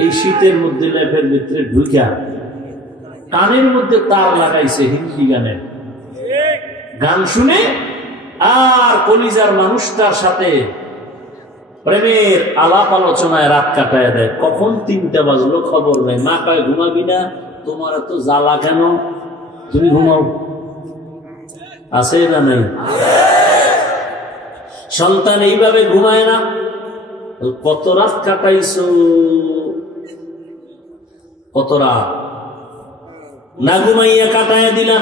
এই শীতের মধ্যে ল্যাপের ভিতরে ঢুকা কানের মধ্যে তার লাগাইছে হিন্দি গানের, গান শুনে আর কলিজার মানুষটার সাথে প্রেমের আলাপ আলোচনায় রাত কাটায় দেয়। কখন 3টা বাজলো খবর নেই। মা কয় ঘুমাবি না, তোমার এত জ্বালা কেন, তুমি ঘুমাও। আছে না নাই? সন্তান এইভাবে ঘুমায় না। কত রাত কাটাইছো, কত রাত না ঘুমাইয়া কাটাইয়া দিলা।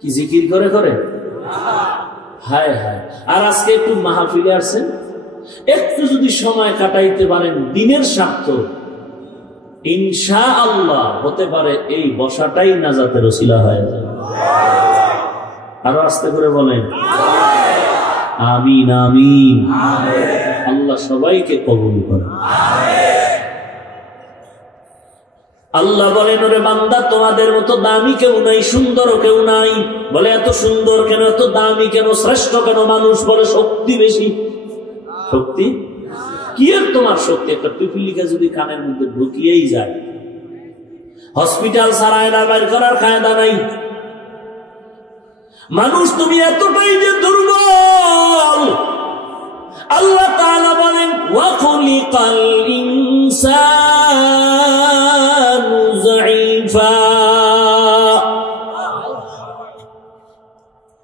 কি জিকির করে করে? হায় হায়। আর আজকে একটু মাহফিলে আসছেন, একটু যদি সময় কাটাইতে পারেন দিনের স্বার্থ, ইনশাআল্লাহ হতে পারে এই বসাটাই নাজাতের ওসিলা হয়ে যায়। আরো আস্তে করে বলেন আমিন আমিন। আল্লাহ সবাইকে কবুল করে। আল্লাহ বলেন, ওরে বান্দা, তোমাদের মতো দামি কেউ নাই, সুন্দরও কেউ নাই। বলে এত সুন্দর কেন, এত দামি কেন, শ্রেষ্ঠ কেন মানুষ? বলে শক্তি বেশি। শক্তি কি? আর তোমার শক্তি একটা পিপিলিকা যদি কানের মধ্যে ঢুকিয়েই যায়, হসপিটাল ছাড়া এরা বাইর করার কায়দা নাই। মানুষ তুমি এতটাই যে দুর্বল। আল্লাহ তাআলা বলেন, ওয়া খুলিকাল ইনসানু যায়ীফা।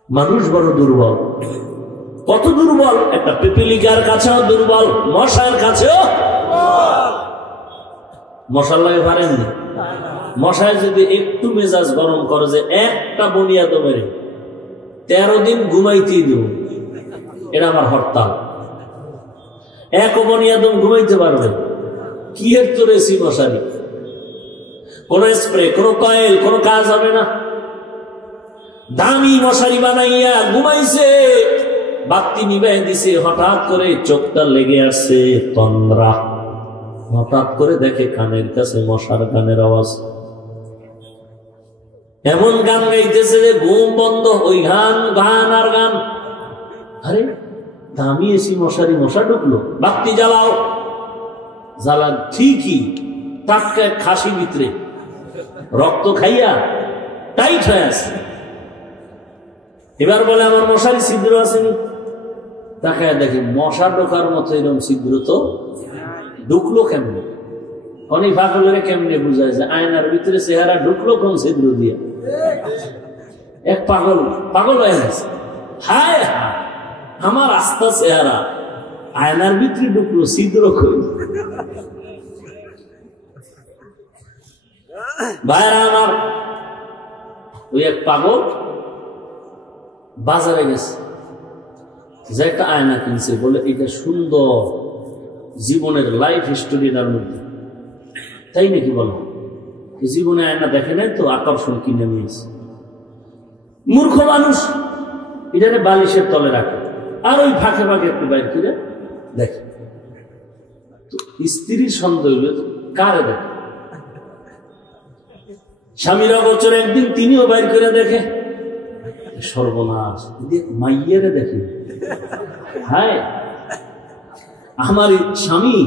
মানুষ বড় দুর্বল। কত দুর্বল? একটা পিপিলিকার কাছেও দুর্বল, মশার কাছেও। মশার লাগে পারেন না। মশায় যদি একটু মেজাজ গরম করে, যে একটা বুনিয়াদ মেরে 13 দিন ঘুমাইতেই দেব, এটা আমার হরতাল। এক বনিয়াদম ঘুমাইতে পারবে? কি এর তোর এসি মশারি, কোন স্প্রে, কোন কয়েল, কোন কাজ হবে না। দামি মশারি বানাইয়া ঘুমাইছে, বাতি নিবাই দিছে, হঠাৎ করে চোখটা লেগে আসছে তন্দ্রা। হঠাৎ করে দেখে কানের কাছে মশার গানের আওয়াজ, এমন গান গাইতেছে যে ঘুম বন্ধ, ওই গান গান আর গান। আরে দামি এসি মশারি, মশা ঢুকলো, বাতি জ্বালাও। জ্বালা ঠিকই, টাটকা খাসি ভিতরে রক্ত খাইয়া টাইট হয়ে আছে। এবার বলে আমার মশারি ছিদ্র আসেনি। তাকায় দেখে মশা ঢোকার মতো এরকম ছিদ্র তো ঢুকলো কেমনে? অনেক পাগলের কেমনে বুঝায় যে আয়নার ভিতরে চেহারা ঢুকলো কোন ছিদ্র দিয়া? এক পাগল পাগল হয়ে গেছে। হায় হায়, আমার আস্তা চেহারা আয়নার ভিতরে ঢুকলো, ছিদ্র কই? ভাইরা আমার, ওই এক পাগল বাজারে গেছে, যে একটা আয়না কিনছে, বলে এটা সুন্দর, জীবনের লাইফ স্টোরিটার মধ্যে। তাই নাকি? বলো জীবনে আয়না দেখে নাই তো, আকর্ষণ কিনে নিয়েছে। মূর্খ মানুষ এটারে বালিশের তলে রাখে, আর ওই ফাঁকে ফাঁকে একটু বাইর করে দেখে। তো স্ত্রীর সন্দেহ কারে দেখে? স্বামীর অগোচরে একদিন তিনিও বাইর করে দেখে, সর্বনাশ, মাইয়ারে দেখে। হায়, আমার স্বামী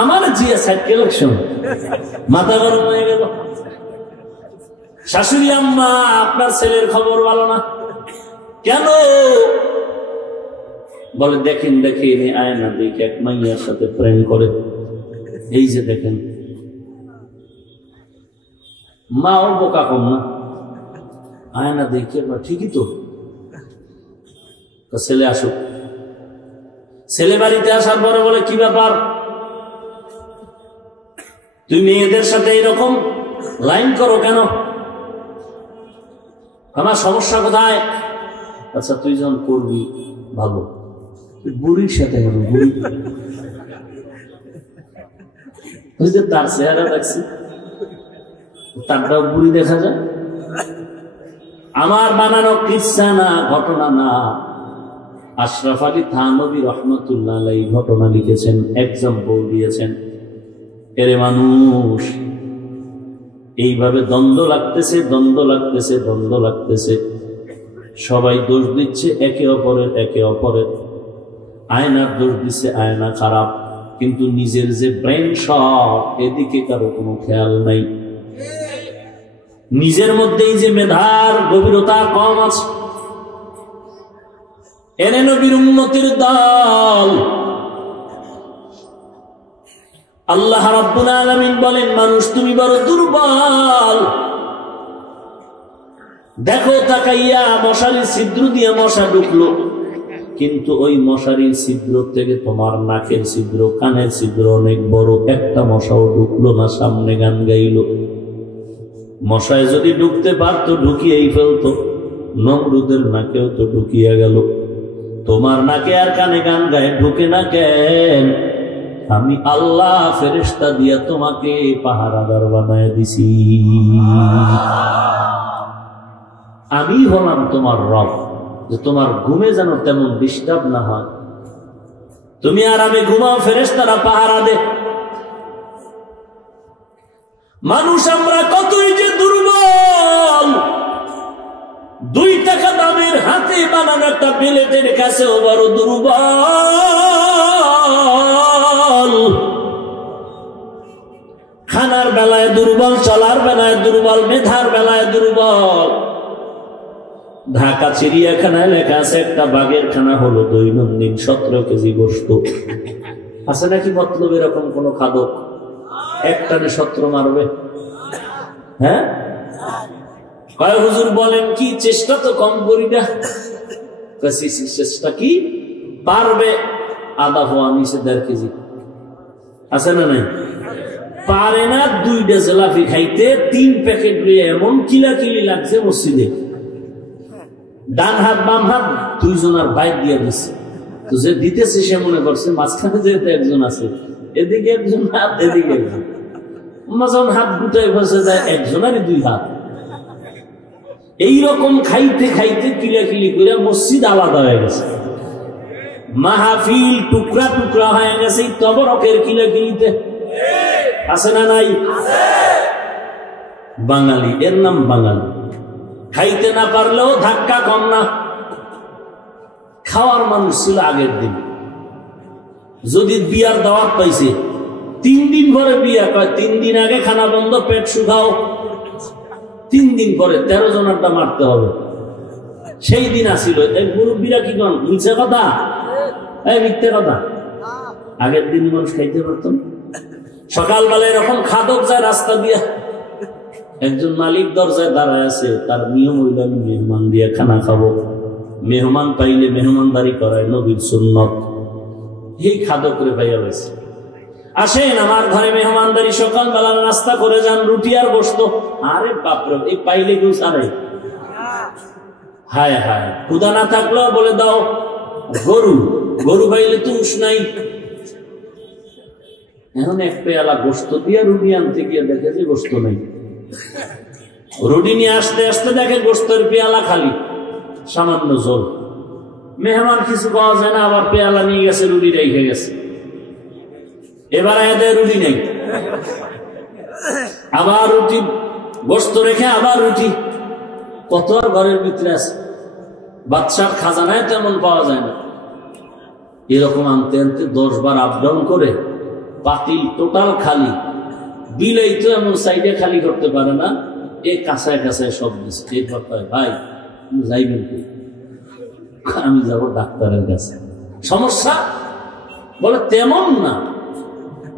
আমার জিয়া সাইড কালেকশন, মাথা গরম হয়ে গেল। শাশুড়ি আম্মা, আপনার ছেলের খবর ভালো না কেন? বলে দেখেন দেখেন, আয়না দেখে এক মাইয়ার সাথে প্রেম করে। এই যে দেখেন, মাও বোকা কম না, আয়না দেখে ঠিকই তো। ছেলে আসুক, ছেলে বাড়িতে আসার পরে বলে কি ব্যাপার, তুই মেয়েদের সাথে এরকম লাইন করো কেন? আমার সমস্যা কোথায়? আচ্ছা তুই যখন করবি ভালো, বুড়ির সাথে কেন? বুড়ি বুঝতে, তার চেহারা দেখছি, তারটাও বুড়ি দেখা যায়। আমার বানানো কিচ্ছা না, ঘটনা না। আশরাফ আলী থানভী রহমতুল্লাহ আলাইহি ঘটনা লিখেছেন, এক্সাম্পল দিয়েছেন। এরে মানুষ, এইভাবে দ্বন্দ্ব লাগতেছে, দ্বন্দ্ব লাগতেছে, দ্বন্দ্ব লাগতেছে, সবাই দোষ দিচ্ছে একে অপরের। আয়নার দোষ দিচ্ছে, আয়না খারাপ, কিন্তু নিজের যে ব্রেন শট, এদিকে কারো কোনো খেয়াল নাই। নিজের মধ্যেই যে মেধার গভীরতা কম আছে। এনে নবীর উম্মতের দল, আল্লাহ রাব্বুল আলামিন বলেন, মানুষ তুমি বড় দুর্বল। দেখো তাকাইয়া, মশারির ছিদ্র দিয়ে মশা ঢুকলো, কিন্তু ওই মশারির ছিদ্র থেকে তোমার নাকের ছিদ্র, কানের ছিদ্র অনেক বড়, একটা মশাও ঢুকলো না, সামনে গান গাইল। মশায় যদি ঢুকতে পারতো ঢুকিয়েই ফেলতো, নমরুদের নাকেও তো ঢুকিয়ে গেল। তোমার নাকে আর কানে গান গায়ে ঢুকে না কেন? আমি আল্লাহ ফেরেশতা দিয়া তোমাকে পাহারাদার বানায় দিছি। আমি হলাম তোমার রব, যে তোমার ঘুমে যেন তেমন ডিস্টার্ব না হয়। তুমি আরামে ঘুমাও, ফেরেশতারা পাহারা দে। মানুষ আমরা কতই যে দুর্বল। 2 টাকা দামের হাতে বানানো একটা প্লেটের কাছেও বড় দুর্বল। খানার বেলায় দুর্বল, চলার বেলায় দুর্বল, মেধার বেলায় দুর্বল। ঢাকা চিড়িয়াখানায় লেখা আছে, একটা বাঘের খানা হলো দৈনন্দিন 17 কেজি গোশত। আছে নাকি মতলব এরকম কোন খাদক একটানে 17 মারবে? হ্যাঁ, কয় হুজুর বলেন কি, চেষ্টা তো কম করি না। চেষ্টা কি পারবে, আধা হওয়া নিচে 1.5 কেজি আছে না নাই? পারে না 2টা জেলাপি খাইতে, 3 প্যাকেট নিয়ে এমন কিলাকিলি লাগছে মসজিদে। ডান হাত বাম হাত 2 জনার বাইক দিয়ে দিচ্ছে, তো যে দিতেছে সে মনে করছে মাঝখানে যেহেতু একজন আছে, এদিকে একজন হাত, এদিকে একজন, যখন হাত গুটাই বসে যায় একজনেরই দুই হাত। এইরকম খাইতে খাইতে কিলাকিলি করে মসজিদ আলাদা হয়ে গেছে, মাহফিল টুকরা টুকরা হয়ে গেছে তবরকের কিলাকিলিতে। আছে না নাই? বাঙালি, এর নাম বাঙালি। খাইতে না পারলেও ধাক্কা কম না। খাওয়ার মানুষ ছিল আগের দিন। যদি বিয়ার দাওয়াত পাইছে 3 দিন পরে বিয়া কয় 3 দিন আগে খানা বন্ধ, পেট শুকাও। 3 দিন পরে 13 জনারটা মারতে হবে। সেই দিন আসিল। এই মুরব্বীরা কি কন? মিছে কথা, এই মিথ্যে কথা। আগের দিন মানুষ খাইতে পারত। সকালবেলা এরকম খাদক যায় রাস্তা দিয়ে, একজন মালিক দরজায় দাঁড়ায় আছে, তার নিয়ম হইল আমি মেহমান দিয়ে খানা খাবো। মেহমান পাইলে মেহমানদারি করায় নবীর সুন্নত। এই খাদক রে ভাইয়া হয়েছে, আসেন আমার ঘরে মেহমানদারি, সকালবেলা নাস্তা করে যান, রুটি আর গোশত। আরে বাপরে, এই পাইলে কেউ ছাড়াই। হায় হায়, ক্ষুধা না থাকলেও বলে দাও গরু, গরু পাইলে তো নাই। এখন এক পেয়ালা গোশত দিয়ে রুটি আনতে গিয়ে দেখে যে গোশত নেই। রুটি নিয়ে আসতে আসতে দেখে গোশতের পেয়ালা খালি, সামান্য জল। মেহমান কিছু পাওয়া যায় না, আবার পেয়ালা নিয়ে গেছে, রুটি রেখে গেছে। এবার এদের রুটি নেই, আবার রুটি, গোশত রেখে আবার রুটি। কত আর ঘরের ভিতরে আছে, বাদশার খাজানায় তেমন পাওয়া যায় না। এরকম আনতে আনতে 10 বার আপ ডাউন করে পাতিল টোটাল খালি। বিলেই তো এমন সাইডে খালি করতে পারে না, এ কাঁচায় কাঁচায় সব দিচ্ছে। ভাই যাইবেন কি? আমি যাব ডাক্তারের কাছে। সমস্যা? বলে তেমন না।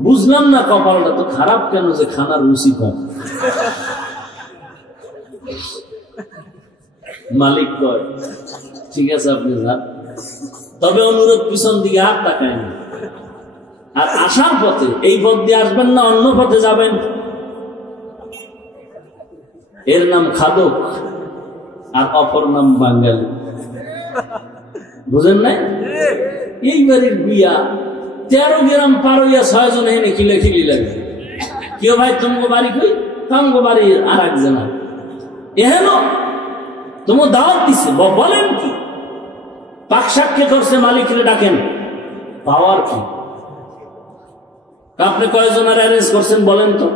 বুঝলাম না, কপালটা তো খারাপ কেন যে খানার রুচি কম। মালিক কয় ঠিক আছে আপনি যান, তবে অনুরোধ পিছন দিকে হাত তাকায় না। আর আসার পথে এই পথ দিয়ে আসবেন না, অন্য পথে যাবেন। এর নাম খাদক আর অপর নাম বাঙালি। বুঝেন নাই? এই বাড়ির বিয়া 13 গ্রাম পার হইয়া 6 জন এনে খিলাখিলি লাগে। কেউ ভাই তোমাকে বাড়ি কই? তোমাকে বাড়ি আর একজনা এহেন তোমার দাওয়াত দিছে, বলেন কি? পাক সাক্ষী করছে, মালিকরে ডাকেন। পাওয়ার কি? আপনি কয়জনের অ্যারেঞ্জ করছেন বলেন তো?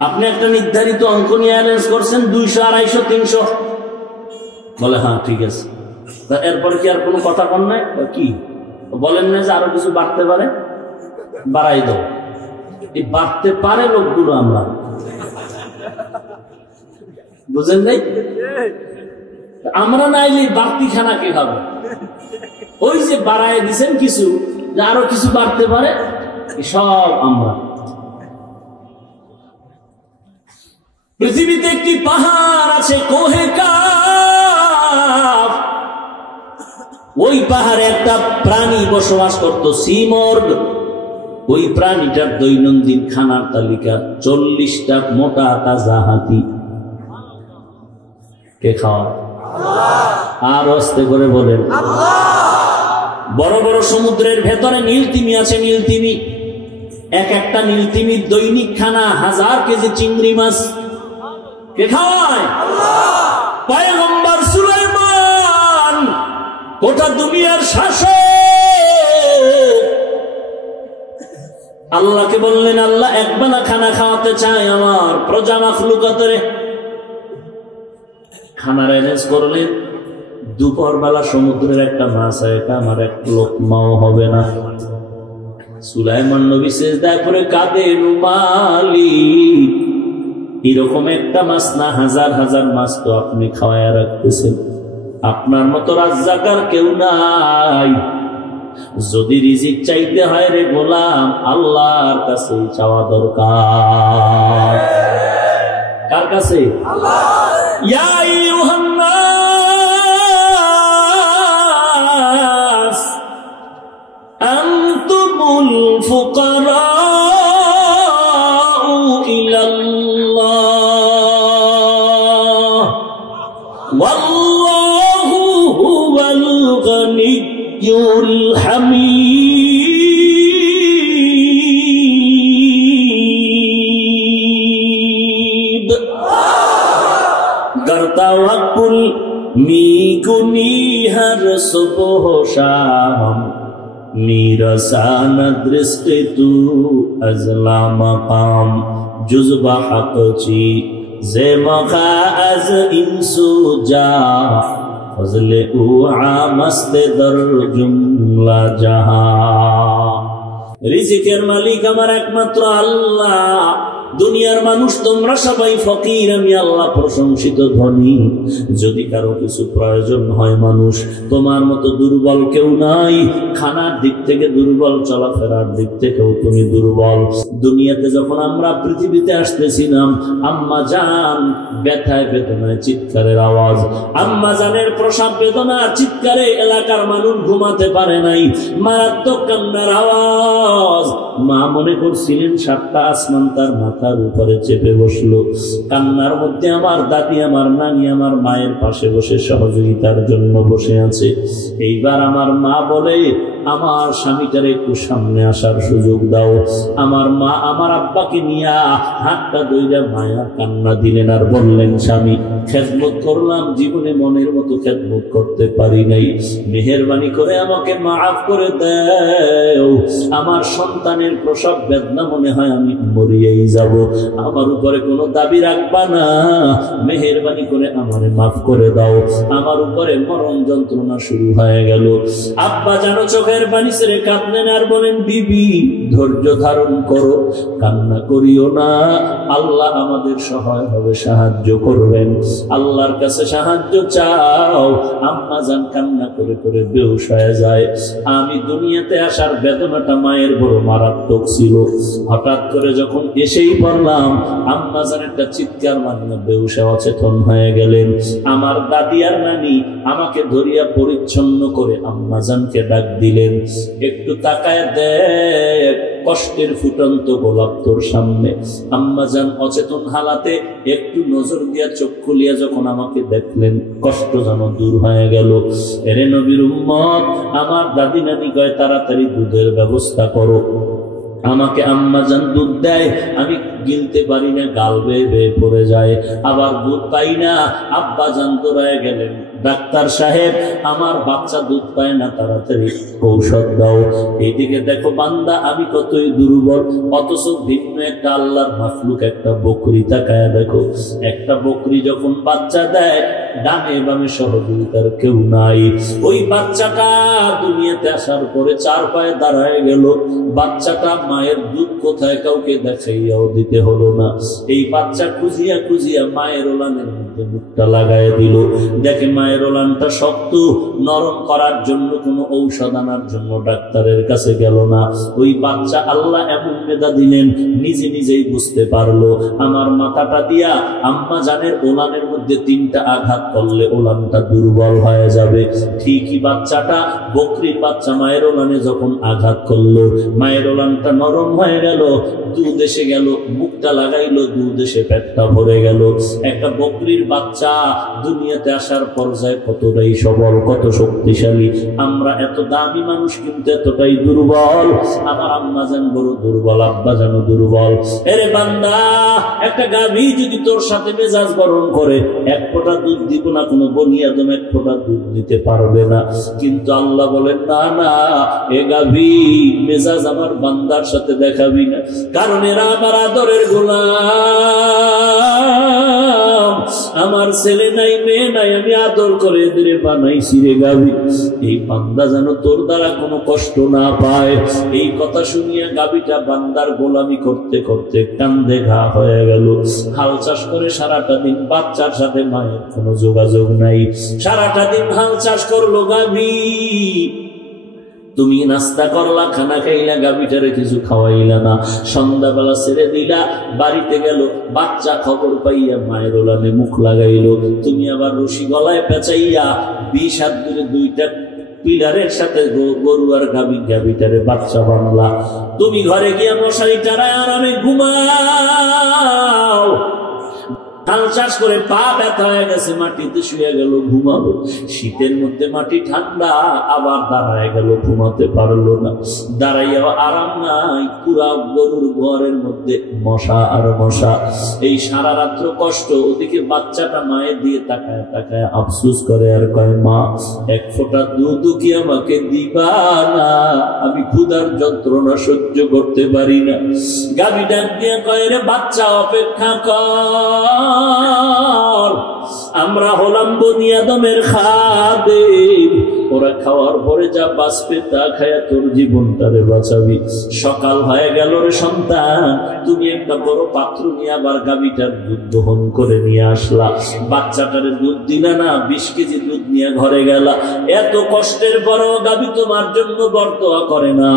আপনি একটা নির্ধারিত অঙ্ক নিয়ে অ্যারেঞ্জ করছেন, 200, 250, 300। বলে হ্যাঁ ঠিক আছে। এরপর কি আর কোনো কথা কন নাই? কি বলেন না যে আরো কিছু বাড়তে পারে? বাড়াই দাও। এই বাড়তে পারে লোকগুলো আমরা, বুঝেন নাই? আমরা নাইলে বাড়তি খানা কে খাবো? ওই যে বাড়ায় দিচ্ছেন কিছু, যে আরো কিছু বাড়তে পারে, সব আমরা। পৃথিবীতে একটি পাহাড় আছে, কোহে কাফ। ওই পাহাড়ে একটা প্রাণী বসবাস করত, সিমর্গ। ওই প্রাণীটার দৈনন্দিন খানার তালিকা 40টা মোটা তাজা হাতি। কে খাওয়া? আর আস্তে করে বলেন। বড় বড় সমুদ্রের ভেতরে নীলতিমি আছে, নীলতিমি। একটা নীলতিমির দৈনিক খানা 1000 কেজি চিংড়ি মাছ। কে খাওয়ায়? পয়গম্বর সুলাইমান, গোটা দুনিয়ার শাসক, আল্লাহকে বললেন আল্লাহ একবেলা খানা খাওয়াতে চাই আমার প্রজা মাখলুকাতের। খানার অ্যারেঞ্জ করলেন। দুপুর বেলা সমুদ্রের একটা মাছ, এটা আমার এক লোকমাও হবে না। সুলাইমান নবী সিজদায় পড়ে কাঁদেন, মালিক এরকম একটা মাছ না, 1000 হাজার মাছ তো আপনি খাওয়ায় রাখতেছেন। আপনার মতো রাজ্জাকার কেউ নাই। যদি রিজিক চাইতে হয় রে গোলাম, আল্লাহর কাছে চাওয়া দরকার। কার কাছে? ইয়া আইয়ুহান নাস আনতুমুল ফুকারাউ ইলাল্লাহ ওয়াল্লাহু হুয়াল গনিয়্যুল হামিদ করতা ওয়াকুল মিগুনি হর সুবহ শাম میرسان درست تو ازلا مقام جزب حق چی زمخا از انسو جا فضل او عامست در جملہ جہاں রিজিকের মালিক আমার একমাত্র আল্লাহ। দুনিয়ার মানুষ তোমরা সবাই ফকির, আমি আল্লাহ প্রশংসিত ধনী। যদি কারো কিছু প্রয়োজন হয়, মানুষ তোমার মতো দুর্বল কেউ নাই। খানার দিক থেকে দুর্বল, চলাফেরার দিক থেকেও তুমি দুর্বল। দুনিয়াতে যখন আমরা পৃথিবীতে আসতেছিলাম, আম্মা জান ব্যথায় বেদনায় চিৎকারের আওয়াজ, আম্মা জানের প্রসব বেদনার চিৎকারে এলাকার মানুষ ঘুমাতে পারে নাই। মারাত্মক কান্নার আওয়াজ। মা মনে করছিলেন সাতটা আসমান তার মাথার উপরে চেপে বসলো। কান্নার মধ্যে আমার দাদি, আমার নানি আমার মায়ের পাশে বসে সহযোগিতার জন্য বসে আছে। এইবার আমার মা বলে, আমার স্বামীটারে একটু সামনে আসার সুযোগ দাও। আমার মা আমার আব্বাকে নিয়ে হাতটা ধইরা মায়া কান্না দিলেন আর বললেন, স্বামী খেদমত করলাম, জীবনে মনের মতো খেদমত করতে পারি নাই, মেহেরবানি করে আমাকে মাফ করে দাও। আমার সন্তানের প্রসব বেদনা মনে হয় আমি মরিয়েই যাব, আমার উপরে কোনো দাবি রাখবা না, মেহেরবানি করে আমারে মাফ করে দাও। আমার উপরে মরণ যন্ত্রণা শুরু হয়ে গেল। আব্বা জানো চোখের পানি ছেড়ে কাঁদলেন আর বলেন, বিবি ধৈর্য ধারণ করো, কান্না করিও না, আল্লাহ আমাদের সহায় হবে, সাহায্য করবেন, আল্লাহর কাছে সাহায্য চাও। আম্মা জান কান্না করে করে বেহুশ হয়ে যায়। আমি দুনিয়াতে আসার বেদনাটা মায়ের বড় মারাত্মক ছিল। হঠাৎ করে যখন এসেই পড়লাম, আম্মা জান একটা চিৎকার মারলেন, বেহুশ অচেতন হয়ে গেলেন। আমার দাদি আর নানি আমাকে ধরিয়া পরিচ্ছন্ন করে আম্মা জানকে ডাক দিলেন, একটু তাকায় দেখ, কষ্টের ফুটন্ত গোলাপ তোর সামনে। আম্মা জান অচেতন হালাতে একটু নজর দিয়া চোখ খুলিয়া যখন আমাকে দেখলেন, কষ্ট যেন দূর হয়ে গেল। এরে নবীর উম্মত, আমার দাদি নানি কয়, তাড়াতাড়ি দুধের ব্যবস্থা করো। আমাকে আম্মা জান দুধ দেয়, আমি গিলতে পারি না, গাল বেয়ে বেয়ে পড়ে যায়। আবার দুধ পাই না, আব্বা জান দৌড়ায় গেলেন, ডাক্তার সাহেব আমার বাচ্চা দুধ পায় না, তাড়াতাড়ি ঔষধ দাও। এইদিকে দেখো বান্দা আমি কতই দুর্বল, অথচ ভিন্ন একটা আল্লাহর মাখলুক একটা বকরি, তাকায় দেখো একটা বকরি যখন বাচ্চা দেয়, ডানে বামে সহযোগিতার কেউ নাই। ওই বাচ্চাটা দুনিয়াতে আসার পরে চার পায়ে দাঁড়ায় গেল। বাচ্চাটা মায়ের দুধ কোথায় কাউকে দেখাইয়াও দিতে হলো না। এই বাচ্চা খুঁজিয়া খুঁজিয়া মায়ের ওলানের মধ্যে মুখটা লাগায় দিল। দেখে মায়ের ওলানটা শক্ত, নরম করার জন্য কোনো ঔষধ আনার জন্য ডাক্তারের কাছে গেল না। ওই বাচ্চা আল্লাহ এমন মেধা দিলেন, নিজে নিজেই বুঝতে পারলো আমার মাথাটা দিয়া আম্মা জানের ওলানের মধ্যে 3টা আঘাত করলে ওলানটা দুর্বল হয়ে যাবে। ঠিকই বাচ্চাটা, বকরির বাচ্চা মায়ের ওলানে যখন আঘাত করলো, মায়ের ওলানটা নরম হয়ে গেল, দুধ এসে গেল, মুখটা লাগাইলো, দুধ এসে পেটটা ভরে গেল। একটা বকরির বাচ্চা দুনিয়াতে আসার পর্যায়ে কতটাই সবল, কত শক্তিশালী। আমরা এত দামি মানুষ কিন্তু এতটাই দুর্বল। আমার আম্মা জান বড় দুর্বল, আব্বা জান দুর্বল। এরে বান্দা, একটা গাভী যদি তোর সাথে মেজাজ গরম করে, 1 ফোঁটা দুধ দিব না, কোনো বনি আদম 1 ফোঁটা দুধ দিতে পারবে না। কিন্তু আল্লাহ বলেন, না না, এ গাভী মেজাজ আমার বান্দার সাথে দেখাবি না, কারণ এরা আমার আদরের গোলাম। আমার ছেলে নাই, মেয়ে নাই, আমি আদর করে এদের বানাইছি রে গাভী। এই বান্দা যেন তোর দ্বারা কোনো কষ্ট না পায়। এই কথা শুনিয়া গাভীটা বান্দার গোলামি করতে করতে কান্দে ঘা হয়ে গেল। হাল চাষ করে সারাটা দিন, বাচ্চার সাথে মায়ের কোনো যোগাযোগ নাই। সারাটা দিন হাল চাষ করলো গাভী। তুমি নাস্তা করলা, খানা খাইলা, গাভীটারে কিছু খাওয়াইলা না, সন্ধ্যাবেলা ছেড়ে দিলা, বাড়িতে গেল, বাচ্চা খবর পাইয়া মায়ের ওলানে মুখ লাগাইলো। তুমি আবার রশি গলায় পেঁচাইয়া 20 হাত দূরে 2টা পিলারের সাথে গরু আর গাভীটারে বাচ্চা বানলা। তুমি ঘরে গিয়া মশারি টারায় আরামে ঘুমাও। হাল চাষ করে পা ব্যথা হয়ে গেছে, মাটিতে শুয়ে গেল ঘুমাবে। শীতের মধ্যে মাটি ঠান্ডা, আবার দাঁড়ায় গেল, ঘুমাতে পারলো না। দাঁড়াইয়াও আরাম নাই, পুরা গরুর ঘরের মধ্যে মশা আর মশা। এই সারা রাত্র কষ্ট। ওদিকে বাচ্চাটা মায়ের দিয়ে তাকায় তাকায় আফসোস করে আর কয়, মা এক ফোঁটা দুধ কি আমাকে দিবা না? আমি ক্ষুধার যন্ত্রণা সহ্য করতে পারি না। গাভী ডাক দিয়ে কয়, রে বাচ্চা অপেক্ষা কর, আমরা হলাম বনি আদমের খাদেম, ওরা খাওয়ার পরে যা বাঁচবে তা খায়া তোর জীবনটারে বাঁচাবি। সকাল হয়ে গেল রে সন্তান, তুমি একটা বড় পাত্র নিয়ে আবার গাভীটার দুধ দহন করে নিয়ে আসলা। বাচ্চাটারে দুধ দিলা না, 20 কেজি দুধ নিয়ে ঘরে গেলা। এত কষ্টের পরও গাভী তোমার জন্য বরদোয়া করে না,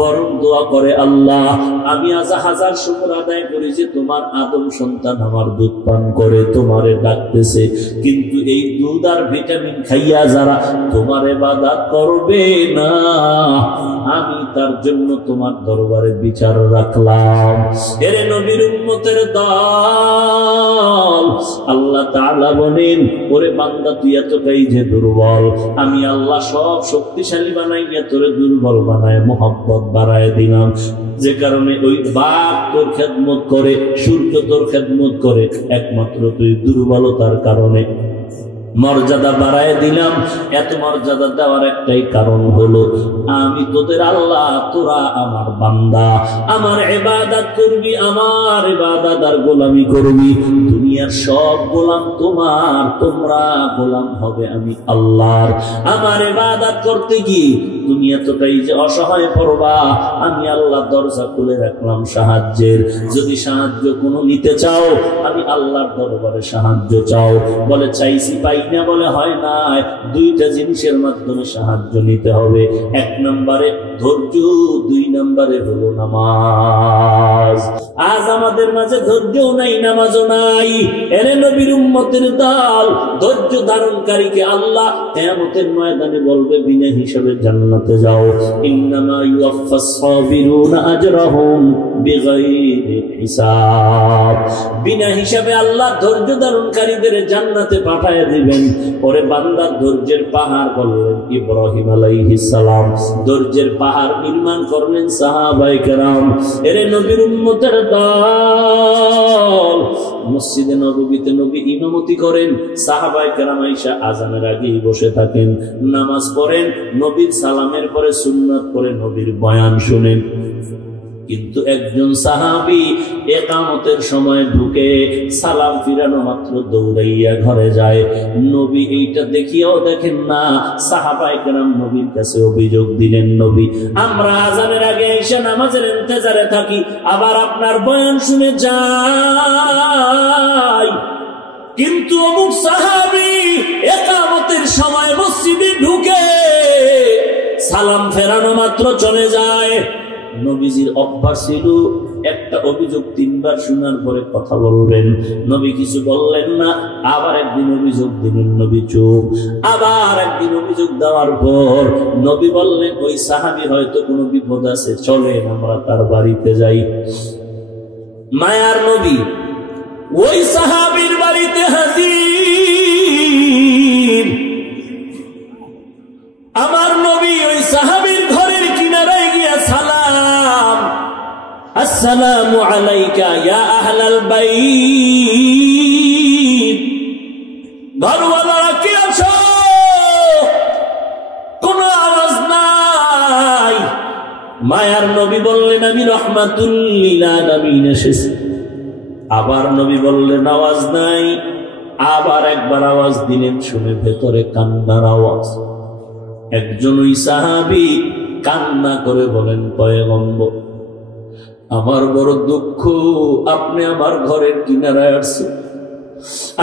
বরং দোয়া করে, আল্লাহ আমি আজ হাজার শুকর আদায় করি যে তোমার আদম সন্তান আমার দুধ পান করে তোমারে ডাকতেছে, কিন্তু এই দুধ আর ভিটামিন খাইয়া যারা তোমার ইবাদত করবে না, আমি তার জন্য তোমার দরবারে বিচার রাখলাম। এরে নবীর উম্মতের দল, আল্লাহ তাআলা বলেন, ওরে বান্দা তুই এতটাই যে দুর্বল, আমি আল্লাহ সব শক্তিশালী বানাইয়া তোরে দুর্বল বানায় মোহাব্বত বাড়ায় দিলাম। যে কারণে ওই বাপ তোর খেদমত করে, সূর্য তোর খেদমত করে, একমাত্র তুই দুর্বলতার কারণে মর্যাদা বাড়ায় দিলাম। এত মর্যাদা দেওয়ার একটাই কারণ হলো, আমি তোদের আল্লাহ, তোরা আমার বান্দা, আমার ইবাদত করবি, আমার ইবাদত আর গোলামি করবি। দুনিয়ার সব গোলাম তোমার, তোমরা গোলাম হবে আমি আল্লাহর। আমার ইবাদত করতে গিয়ে দুনিয়া তোটাই যে অসহায় পড়বা, আমি আল্লাহ দরজা খুলে রাখলাম সাহায্যের। যদি সাহায্য কোনো নিতে চাও, আমি আল্লাহর দরবারে সাহায্য চাও। বলে চাইছি পাই না, বলে হয় না। দুইটা জিনিসের মাধ্যমে সাহায্য নিতে হবে, 1 নম্বরে ধৈর্য, 2 নম্বরে হলো নামাজ। আজ আমাদের মাঝে ধৈর্যও নাই, নামাজও নাই। এরে নবীর উম্মতের দল, ধৈর্য ধারণকারীকে আল্লাহ কিয়ামতের ময়দানে বলবে, বিনা হিসাবে জান্নাতে যাও। ইন্নামা ইউওয়াফাস সাবিরুনা আজরাহুম বিগাইরি হিসাব। বিনা হিসাবে আল্লাহ ধৈর্য ধারণকারীদের জান্নাতে পাঠায় দিবেন। ওরে বান্দা, ধৈর্যের পাহাড় করলেন ইব্রাহিম আলাইহিস সালাম, ধৈর্যের পাহাড় নির্মাণ করলেন সাহাবায়ে কেরাম। এরে নবীর উম্মতের দল, মসজিদে নববীতে নবী ইমামতি করেন, সাহাবায়ে কেরাম আয়েশা আযানের আগেই বসে থাকেন, নামাজ পড়েন, নবীর সালামের পরে সুন্নাত করে নবীর বয়ান শুনেন। কিন্তু একজন সাহাবী ইকামতের সময় ঢুকে সালাম ফিরানো মাত্র দৌড়াইয়া ঘরে যায়। নবী এইটা দেখিয়াও দেখেন না। সাহাবায়ে কেরাম নবীর কাছে অভিযোগ দিলেন, নবী আমরা আযানের আগে এসে নামাজের ইন্তজারে থাকি, আবার আপনার বয়ান শুনে যাই, কিন্তু অমুক সাহাবী ইকামতের সময় মসজিদে ঢুকে সালাম ফেরানো মাত্র চলে যায়। নবীজির অভ্যাস ছিল একটা অভিযোগ 3 বার শোনার পরে কথা বলবেন। নবী কিছু বললেন না, আবার একদিন অভিযোগ দিলেন, নবী চুপ। আবার একদিন অভিযোগ দেওয়ার পর নবী বললেন, ওই সাহাবী হয়তো কোনো বিপদ আছে, চলেন আমরা তার বাড়িতে যাই। মায়ার নবী ওই সাহাবীর বাড়িতে হাজির। আমার নবী ওই সাহাবীর ঘরের কিনারায় গিয়া সালাম, আসসালামু আলাইকা ইয়া আহলাল বাইত। ঘরওয়ালারা কি আছো? কোনো আওয়াজ নাই। মায়ার নবী বললেন, আমি রাহমাতুল লিল আলামিন এসেছি। আবার নবী বললেন, আওয়াজ নাই। আবার একবার আওয়াজ দিলেন, শুনে ভেতরে কান্নার আওয়াজ। একজন ওই সাহাবী কান্না করে বলেন, পয়গম্বর আমার বড় দুঃখ, আপনি আমার ঘরের কিনারায় আসছেন,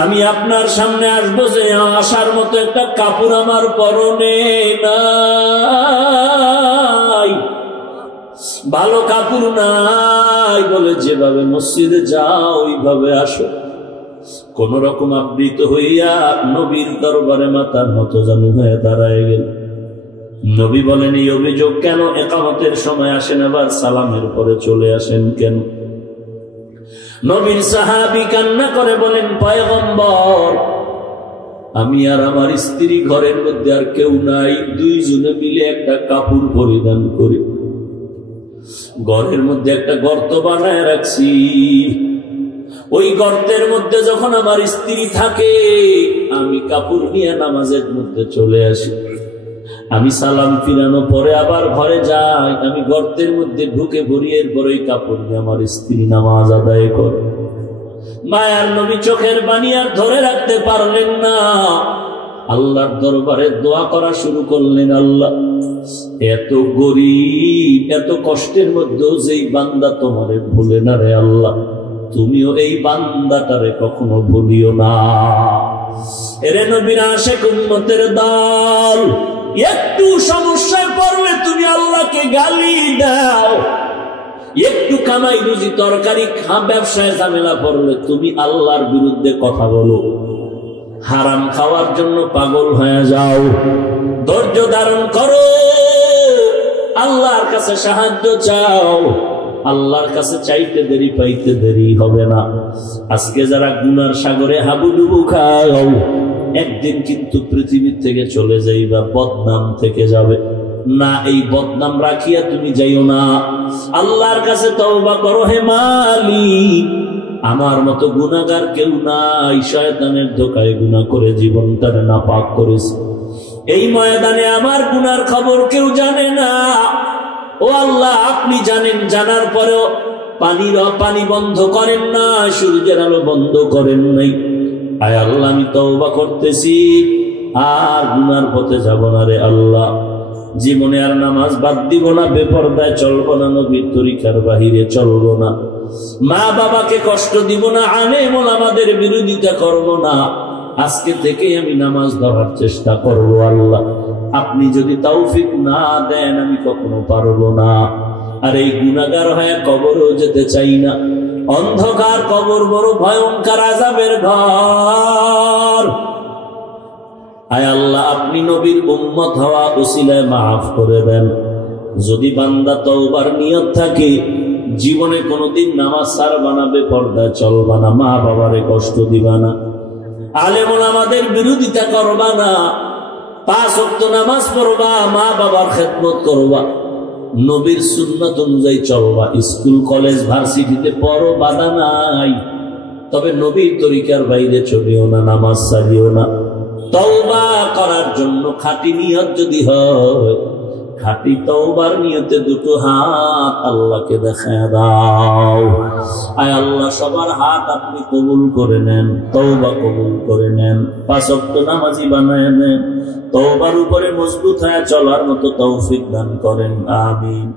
আমি আপনার সামনে আসবো যে আসার মতো একটা কাপড় আমার পরনে নাই, ভালো কাপড় নাই। বলে যেভাবে মসজিদে যাও ওইভাবে আসো। কোন রকম আবৃত হইয়া নবীর দরবারে মাথার মতো জানু হয়ে দাঁড়ায় গেল। নবী বলেন, এই অভিযোগ কেন? ইকামতের সময় আসেন, আবার সালামের পরে চলে আসেন কেন? নবীর সাহাবী কান্না করে বলেন, পয়গম্বর, আমি আর আমার স্ত্রী ঘরের মধ্যে আর কেউ নাই, দুইজনে মিলে একটা কাপড় পরিধান করি, ঘরের মধ্যে একটা গর্ত বানায় রাখছি। ওই গর্তের মধ্যে যখন আমার স্ত্রী থাকে, আমি কাপড় নিয়ে নামাজের মধ্যে চলে আসি। আমি সালাম ফিরানো পরে আবার ঘরে যাই, আমি গর্তের মধ্যে ঢুকে পড়ি, এরপরে ওই কাপড় নিয়ে আমার স্ত্রী নামাজ আদায় করে। মায়ার নবী চোখের পানি আর ধরে রাখতে পারলেন না, আল্লাহর দরবারে দোয়া করা শুরু করলেন। আল্লাহ, এত গরীব, এত কষ্টের মধ্যেও যেই বান্দা তোমারে ভুলে না রে আল্লাহ, তুমিও এই বান্দাটারে কখনো ভুলিও না। এরে নবীর আশিক উম্মতের দল, একটু সমস্যায় পড়লে তুমি আল্লাহকে গালি দাও, একটু কামাই রুজি তরকারি ব্যবসায় ঝামেলা পড়লে তুমি আল্লাহর বিরুদ্ধে কথা বলো, হারাম খাওয়ার জন্য পাগল হয়ে যাও। ধৈর্য ধারণ করো, আল্লাহর কাছে সাহায্য চাও, আল্লাহর কাছে চাইতে দেরি পাইতে দেরি হবে না। আজকে যারা গুনার সাগরে হাবুডুবু খাও, একদিন কিন্তু পৃথিবীর থেকে চলে যাইবা, বদনাম থেকে যাবে না। এই বদনাম রাখিয়া তুমি যাইও না, আল্লাহর কাছে তওবা করো। হে মালিক, আমার মতো গুনাহগার কেউ নাই, শয়তানের ধোঁকায় গুনাহ করে জীবনটারে নাপাক করেছে। এই ময়দানে আমার গুনার খবর কেউ জানে না। ও আল্লাহ, আপনি জানেন, জানার পরেও পানি বন্ধ করেন না, সূর্যের আলো বন্ধ করেন নাই। আয় আল্লাহ, আমি তওবা করতেছি, আর গুনার পথে যাব না রে আল্লাহ। জীবনে আর নামাজ বাদ দিব না, বেপরদায় চলবো না, নবীর তরিকার বাহিরে চলবো না, মা বাবাকে কষ্ট দিব না, আলেম ওলামাদের বিরোধিতা করব না। আজকে থেকে আমি নামাজ ধরার চেষ্টা করব। আল্লাহ, আপনি যদি তৌফিক না দেন, আমি কখনো পারবো না। আর এই গুনাহগার হয়ে কবরও যেতে চাই না। অন্ধকার কবর বড় ভয়ঙ্কর আযাবের ঘর। আয় আল্লাহ, আপনি নবীর উম্মত হওয়া উসিলায় মাফ করে দেন। যদি বান্দা তওবার নিয়ত থাকে, জীবনে কোনোদিন নামাজ ছাড়বা না, বেপরদা চলবা না, মা বাবারে কষ্ট দিবা না, আলেম ওলামাদের বিরোধিতা করবা না, 5 ওয়াক্ত নামাজ পড়বা, মা বাবার খেদমত করবা, নবীর সুন্নাত অনুযায়ী চলবা। স্কুল কলেজ ভার্সিটিতে পড়ো, বাধা নাই, তবে নবীর তরিকার বাইরে চলিও না, নামাজ ছাড়িও না। তওবা করার জন্য খাঁটি নিয়ত যদি হয়, খাঁটি তওবার নিয়তে দুটো হাত আল্লাহকে দেখায় দাও। আয় আল্লাহ, সবার হাত আপনি কবুল করে নেন, তওবা কবুল করে নেন, 5 ওয়াক্ত নামাজি বানায় নেন, তওবার উপরে মজবুত হয়ে চলার মতো তৌফিক দান করেন। আমিন।